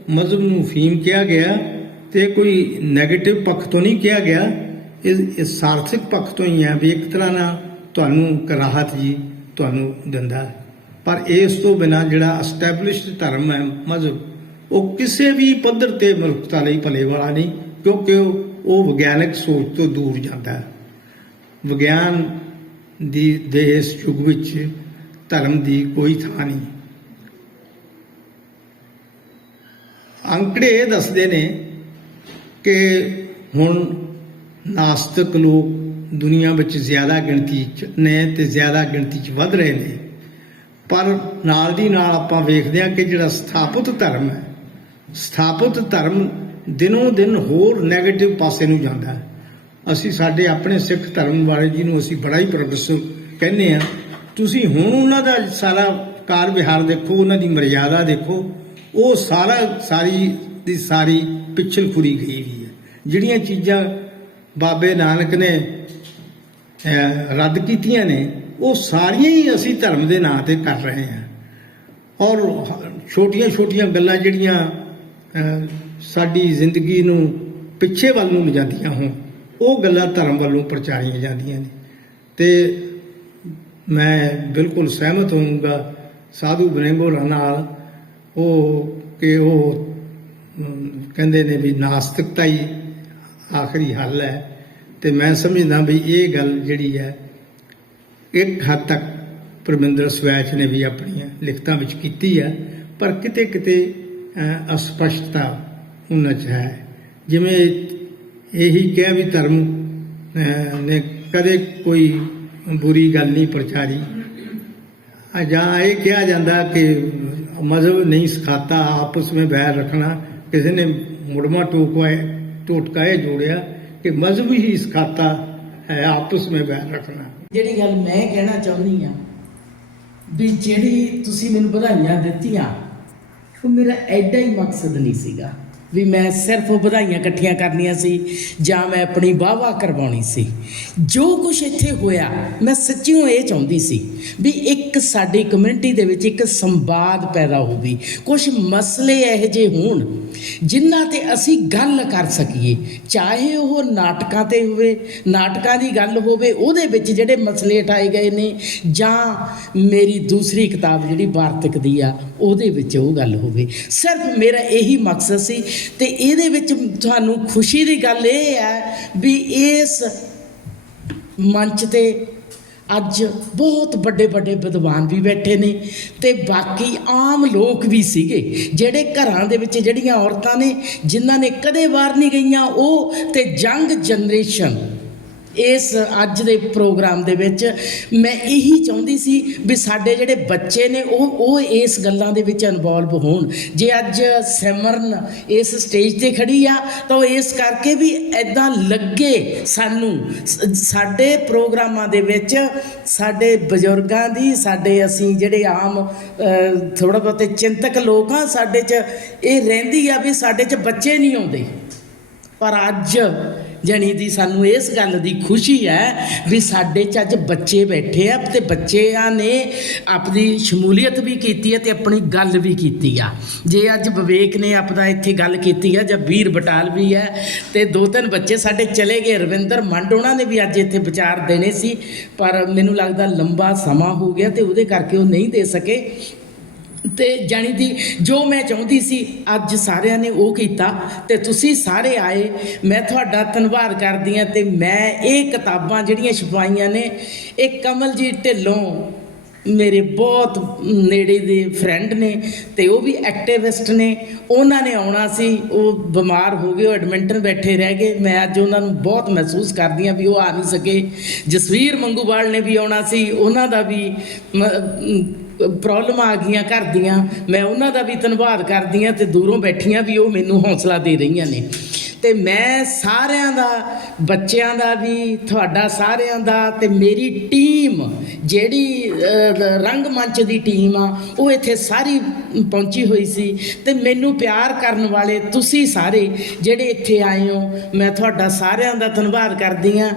ਮਜ਼ਹਬ ਨੂੰ ਫੀਮ ਕਿਹਾ ਗਿਆ ਤੇ ਕੋਈ 네ਗੇਟਿਵ ਪੱਖ ਤੋਂ ਨਹੀਂ ਕਿਹਾ ਗਿਆ, ਇਹ ਇਹ ਸਾਰਥਕ ਪੱਖ ਤੋਂ ਹੀ ਹੈ ਵੀ ਇੱਕ ਤਰ੍ਹਾਂ ਨਾਲ ਤੁਹਾਨੂੰ ਇੱਕ ਰਾਹਤ ਜੀ ਤੁਹਾਨੂੰ ਦਿੰਦਾ ਹੈ। ਪਰ ਇਸ ਤੋਂ ਬਿਨਾ ਜਿਹੜਾ ਐਸਟੈਬਲਿਸ਼ਡ ਧਰਮ ਹੈ, ਮਜ਼ਹਬ, ਉਹ ਕਿਸੇ ਵੀ ਪੱਧਰ ਤੇ ਮਨੁੱਖਤਾ ਲਈ ਭਲੇ ਵਾਲਾ ਨਹੀਂ, ਕਿਉਂਕਿ ਉਹ ਵਿਗਿਆਨਕ ਸੋਚ ਤੋਂ ਦੂਰ ਜਾਂਦਾ ਹੈ। ਵਿਗਿਆਨ ਦੀ, ਦੇ ਇਸ ਯੁੱਗ ਵਿੱਚ ਧਰਮ ਦੀ ਕੋਈ ਥਾਂ ਨਹੀਂ। ਅੰਕੜੇ ਇਹ ਦੱਸਦੇ ਨੇ ਕਿ ਹੁਣ ਨਾਸਤਿਕ ਲੋਕ ਦੁਨੀਆ ਵਿੱਚ ਜ਼ਿਆਦਾ ਗਿਣਤੀ 'ਚ ਨੇ ਤੇ ਜ਼ਿਆਦਾ ਗਿਣਤੀ 'ਚ ਵੱਧ ਰਹੇ ਨੇ। ਪਰ ਨਾਲ ਦੀ ਨਾਲ ਆਪਾਂ ਵੇਖਦੇ ਹਾਂ ਕਿ ਜਿਹੜਾ ਸਥਾਪਿਤ ਧਰਮ ਹੈ, ਸਥਾਪਿਤ ਧਰਮ ਦਿਨੋਂ ਦਿਨ ਹੋਰ 네ਗੇਟਿਵ ਪਾਸੇ ਨੂੰ ਜਾਂਦਾ ਹੈ। ਅਸੀਂ ਸਾਡੇ ਆਪਣੇ ਸਿੱਖ ਧਰਮ ਵਾਲੇ ਜੀ ਨੂੰ ਅਸੀਂ ਬੜਾ ਹੀ ਪ੍ਰੋਗਰੈਸਿਵ ਕਹਿੰਦੇ ਆ ਤੁਸੀਂ ਹੁਣ ਉਹਨਾਂ ਦਾ ਸਾਰਾ ਕਾਰ ਵਿਹਾਰ ਦੇਖੋ, ਉਹਨਾਂ ਦੀ ਮਰਿਆਦਾ ਦੇਖੋ, ਉਹ ਸਾਰਾ ਸਾਰੀ ਦੀ ਸਾਰੀ ਪਿਛਲ ਖੁਰੀ ਗਈ ਵੀ ਹੈ। ਜਿਹੜੀਆਂ ਚੀਜ਼ਾਂ ਬਾਬੇ ਨਾਨਕ ਨੇ ਰੱਦ ਕੀਤੀਆਂ ਨੇ ਉਹ ਸਾਰੀਆਂ ਹੀ ਅਸੀਂ ਧਰਮ ਦੇ ਨਾਂ ਤੇ ਕਰ ਰਹੇ ਹਾਂ। ਔਰ ਛੋਟੀਆਂ ਛੋਟੀਆਂ ਗੱਲਾਂ ਜਿਹੜੀਆਂ ਸਾਡੀ ਜ਼ਿੰਦਗੀ ਨੂੰ ਪਿੱਛੇ ਵੱਲ ਨੂੰ ਲਿਜਾਂਦੀਆਂ ਹੋਣ, ਉਹ ਗੱਲਾਂ ਧਰਮ ਵੱਲੋਂ ਪ੍ਰਚਾਰੀਆਂ ਜਾਂਦੀਆਂ ਨੇ। ਤੇ ਮੈਂ ਬਿਲਕੁਲ ਸਹਿਮਤ ਹੋਊਂਗਾ, ਸਾਧੂ ਬਨੇਗੋਰਾ ਨਾਲ, ਉਹ ਕਿ ਉਹ ਕਹਿੰਦੇ ਨੇ ਵੀ ਨਾਸਤਿਕਤਾ ਹੀ ਆਖਰੀ ਹੱਲ ਹੈ। ਤੇ ਮੈਂ ਸਮਝਦਾ ਵੀ ਇਹ ਗੱਲ ਜਿਹੜੀ ਹੈ ਇੱਕ ਹੱਦ ਤੱਕ ਪਰਮਿੰਦਰ ਸਵੈਚ ਨੇ ਵੀ ਆਪਣੀਆਂ ਲਿਖਤਾਂ ਵਿੱਚ ਕੀਤੀ ਹੈ, ਪਰ ਕਿਤੇ ਕਿਤੇ ਅਸਪਸ਼ਟਤਾ ਉਹਨਾਂ 'ਚ ਹੈ। ਜਿਵੇਂ ਇਹੀ ਕਿਹਾ ਵੀ ਧਰਮ ਨੇ ਕਦੇ ਕੋਈ ਬੁਰੀ ਗੱਲ ਨਹੀਂ ਪ੍ਰਚਾਰੀ। ਜਾਂ ਇਹ ਕਿਹਾ ਜਾਂਦਾ ਕਿ ਮਜ਼ਹਬ ਨਹੀਂ ਸਿਖਾਤਾ, ਆਪਸ ਵਿੱਚ ਬੈਰ ਰੱਖਣਾ, ਕਿਸੇ ਨੇ ਮੁੜਮਾ ਟੋਕਵਾਏ ਟੋਟਕਾ ਇਹ ਜੋੜਿਆ ਕਿ ਮਜ਼ਹਬ ਹੀ ਸਿਖਾਤਾ, ਹੈ, ਆਪਸ ਵਿੱਚ ਬੈਰ ਰੱਖਣਾ। ਜਿਹੜੀ ਗੱਲ ਮੈਂ ਕਹਿਣਾ ਚਾਹੁੰਦੀ ਆ ਵੀ ਜਿਹੜੀ ਤੁਸੀਂ ਮੈਨੂੰ ਵਧਾਈਆਂ ਦਿੱਤੀਆਂ, ਉਹ ਮੇਰਾ ਐਡਾ ਹੀ ਮਕਸਦ ਨਹੀਂ ਸੀਗਾ। ਵੀ ਮੈਂ ਸਿਰਫ ਉਹ ਵਧਾਈਆਂ ਇਕੱਠੀਆਂ ਕਰਨੀਆਂ ਸੀ ਜਾਂ ਮੈਂ ਆਪਣੀ ਵਾਹਵਾ ਕਰਵਾਉਣੀ ਸੀ। ਜੋ ਕੁਝ ਇੱਥੇ ਹੋਇਆ, ਮੈਂ ਸੱਚੀਓ ਇਹ ਚਾਹੁੰਦੀ ਸੀ ਵੀ ਇੱਕ ਸਾਡੀ ਕਮਿਊਨਿਟੀ ਦੇ ਵਿੱਚ ਇੱਕ ਸੰਵਾਦ ਪੈਦਾ ਹੋਵੇ। ਕੁਝ ਮਸਲੇ ਇਹੋ ਜਿਹੇ ਹੋਣ, ਜਿਨ੍ਹਾਂ ਤੇ ਅਸੀਂ ਗੱਲ ਕਰ ਸਕੀਏ। ਚਾਹੇ ਉਹ ਨਾਟਕਾਂ ਤੇ ਹੋਵੇ, ਨਾਟਕਾਂ ਦੀ ਗੱਲ ਹੋਵੇ, ਉਹਦੇ ਵਿੱਚ ਜਿਹੜੇ ਮਸਲੇ ਉਠਾਏ ਗਏ ਨੇ ਜਾਂ ਮੇਰੀ ਦੂਸਰੀ ਕਿਤਾਬ ਜਿਹੜੀ ਵਾਰਤਕ ਦੀ ਆ, ਉਹਦੇ ਵਿੱਚ ਉਹ ਗੱਲ ਹੋਵੇ। ਸਿਰਫ ਮੇਰਾ ਇਹੀ ਮਕਸਦ ਸੀ ਤੇ ਇਹਦੇ ਵਿੱਚ ਤੁਹਾਨੂੰ ਖੁਸ਼ੀ ਦੀ ਗੱਲ ਇਹ ਹੈ ਵੀ ਇਸ ਮੰਚ ਤੇ ਅੱਜ ਬਹੁਤ ਵੱਡੇ ਵੱਡੇ ਵਿਦਵਾਨ ਵੀ ਬੈਠੇ ਨੇ ਤੇ ਬਾਕੀ ਆਮ ਲੋਕ ਵੀ ਸੀਗੇ, ਜਿਹੜੇ ਘਰਾਂ ਦੇ ਵਿੱਚ ਜਿਹੜੀਆਂ ਔਰਤਾਂ ਨੇ, ਜਿਨ੍ਹਾਂ ਨੇ ਕਦੇ ਬਾਹਰ ਨਹੀਂ ਗਈਆਂ ਉਹ ਤੇ ਯੰਗ ਜਨਰੇਸ਼ਨ ਇਸ ਅੱਜ ਦੇ ਪ੍ਰੋਗਰਾਮ ਦੇ ਵਿੱਚ ਮੈਂ ਇਹੀ ਚਾਹੁੰਦੀ ਸੀ ਵੀ ਸਾਡੇ ਜਿਹੜੇ ਬੱਚੇ ਨੇ ਉਹ ਉਹ ਇਸ ਗੱਲਾਂ ਦੇ ਵਿੱਚ ਇਨਵੋਲਵ ਹੋਣ। ਜੇ ਅੱਜ ਸਿਮਰਨ ਇਸ ਸਟੇਜ ਤੇ ਖੜੀ ਆ, ਤਾਂ ਉਹ ਇਸ ਕਰਕੇ ਵੀ ਐਦਾਂ ਲੱਗੇ ਸਾਨੂੰ। ਸਾਡੇ ਪ੍ਰੋਗਰਾਮਾਂ ਦੇ ਵਿੱਚ ਸਾਡੇ ਬਜ਼ੁਰਗਾਂ ਦੀ, ਸਾਡੇ ਅਸੀਂ ਜਿਹੜੇ ਆਮ ਥੋੜਾ ਬਹੁਤੇ ਚਿੰਤਕ ਲੋਕ ਆ, ਸਾਡੇ 'ਚ ਇਹ ਰਹਿੰਦੀ ਆ ਵੀ ਸਾਡੇ 'ਚ ਬੱਚੇ ਨਹੀਂ ਆਉਂਦੇ। ਪਰ ਅੱਜ ਜਣੀ ਦੀ ਸਾਨੂੰ ਇਸ ਗੱਲ ਦੀ ਖੁਸ਼ੀ ਹੈ ਵੀ ਸਾਡੇ ਚ ਅੱਜ ਬੱਚੇ ਬੈਠੇ ਆ ਤੇ ਬੱਚਿਆਂ ਨੇ ਆਪਣੀ ਸ਼ਮੂਲੀਅਤ ਵੀ ਕੀਤੀ ਹੈ ਤੇ ਆਪਣੀ ਗੱਲ ਵੀ ਕੀਤੀ ਆ। ਜੇ ਅੱਜ ਵਿਵੇਕ ਨੇ ਆਪਣਾ ਇੱਥੇ ਗੱਲ ਕੀਤੀ ਆ, ਜਾਂ ਵੀਰ ਬਟਾਲ ਵੀ ਹੈ, ਤੇ ਦੋ ਤਿੰਨ ਬੱਚੇ ਸਾਡੇ ਚਲੇ ਗਏ, ਰਵਿੰਦਰ ਮੰਡ ਉਹਨਾਂ ਨੇ ਵੀ ਅੱਜ ਇੱਥੇ ਵਿਚਾਰ ਦੇਣੇ ਸੀ, ਪਰ ਮੈਨੂੰ ਲੱਗਦਾ ਲੰਬਾ ਸਮਾਂ ਹੋ ਗਿਆ ਤੇ ਉਹਦੇ ਕਰਕੇ ਉਹ ਨਹੀਂ ਦੇ ਸਕੇ। ਤੇ ਜਾਣੀ ਦੀ ਜੋ ਮੈਂ ਚਾਹੁੰਦੀ ਸੀ, ਅੱਜ ਸਾਰਿਆਂ ਨੇ ਉਹ ਕੀਤਾ ਤੇ ਤੁਸੀਂ ਸਾਰੇ ਆਏ। ਮੈਂ ਤੁਹਾਡਾ ਧੰਨਵਾਦ ਕਰਦੀ ਹਾਂ ਤੇ ਮੈਂ ਇਹ ਕਿਤਾਬਾਂ ਜਿਹੜੀਆਂ ਛਪਾਈਆਂ ਨੇ, ਇਹ ਕਮਲਜੀਤ ਢਿੱਲੋਂ ਮੇਰੇ ਬਹੁਤ ਨੇੜੇ ਦੇ ਫਰੈਂਡ ਨੇ ਤੇ ਉਹ ਵੀ ਐਕਟਿਵਿਸਟ ਨੇ। ਉਹਨਾਂ ਨੇ ਆਉਣਾ ਸੀ, ਉਹ ਬਿਮਾਰ ਹੋ ਗਏ, ਉਹ ਐਡਮਿੰਟਨ ਬੈਠੇ ਰਹਿ ਗਏ। ਮੈਂ ਅੱਜ ਉਹਨਾਂ ਨੂੰ ਬਹੁਤ ਮਹਿਸੂਸ ਕਰਦੀ ਹਾਂ ਵੀ ਉਹ ਆ ਨਹੀਂ ਸਕੇ। ਜਸਵੀਰ ਮੰਗੂਵਾਲ ਨੇ ਵੀ ਆਉਣਾ ਸੀ, ਉਹਨਾਂ ਦਾ ਵੀ ਪ੍ਰੋਬਲਮ ਆ ਗਈਆਂ ਘਰ ਦੀਆਂ ਮੈਂ ਉਹਨਾਂ ਦਾ ਵੀ ਧੰਨਵਾਦ ਕਰਦੀ ਹਾਂ ਤੇ ਦੂਰੋਂ ਬੈਠੀਆਂ ਵੀ ਉਹ ਮੈਨੂੰ ਹੌਸਲਾ ਦੇ ਰਹੀਆਂ ਨੇ। ਤੇ ਮੈਂ ਸਾਰਿਆਂ ਦਾ ਬੱਚਿਆਂ ਦਾ ਵੀ ਤੁਹਾਡਾ ਸਾਰਿਆਂ ਦਾ ਤੇ ਮੇਰੀ ਟੀਮ ਜਿਹੜੀ ਅਹ, ਰੰਗਮੰਚ ਦੀ ਟੀਮ ਆ ਉਹ ਇੱਥੇ ਸਾਰੀ ਪਹੁੰਚੀ ਹੋਈ ਸੀ ਤੇ ਮੈਨੂੰ ਪਿਆਰ ਕਰਨ ਵਾਲੇ ਤੁਸੀਂ ਸਾਰੇ ਜਿਹੜੇ ਇੱਥੇ ਆਏ ਹੋ ਮੈਂ ਤੁਹਾਡਾ ਸਾਰਿਆਂ ਦਾ ਧੰਨਵਾਦ ਕਰਦੀ ਹਾਂ।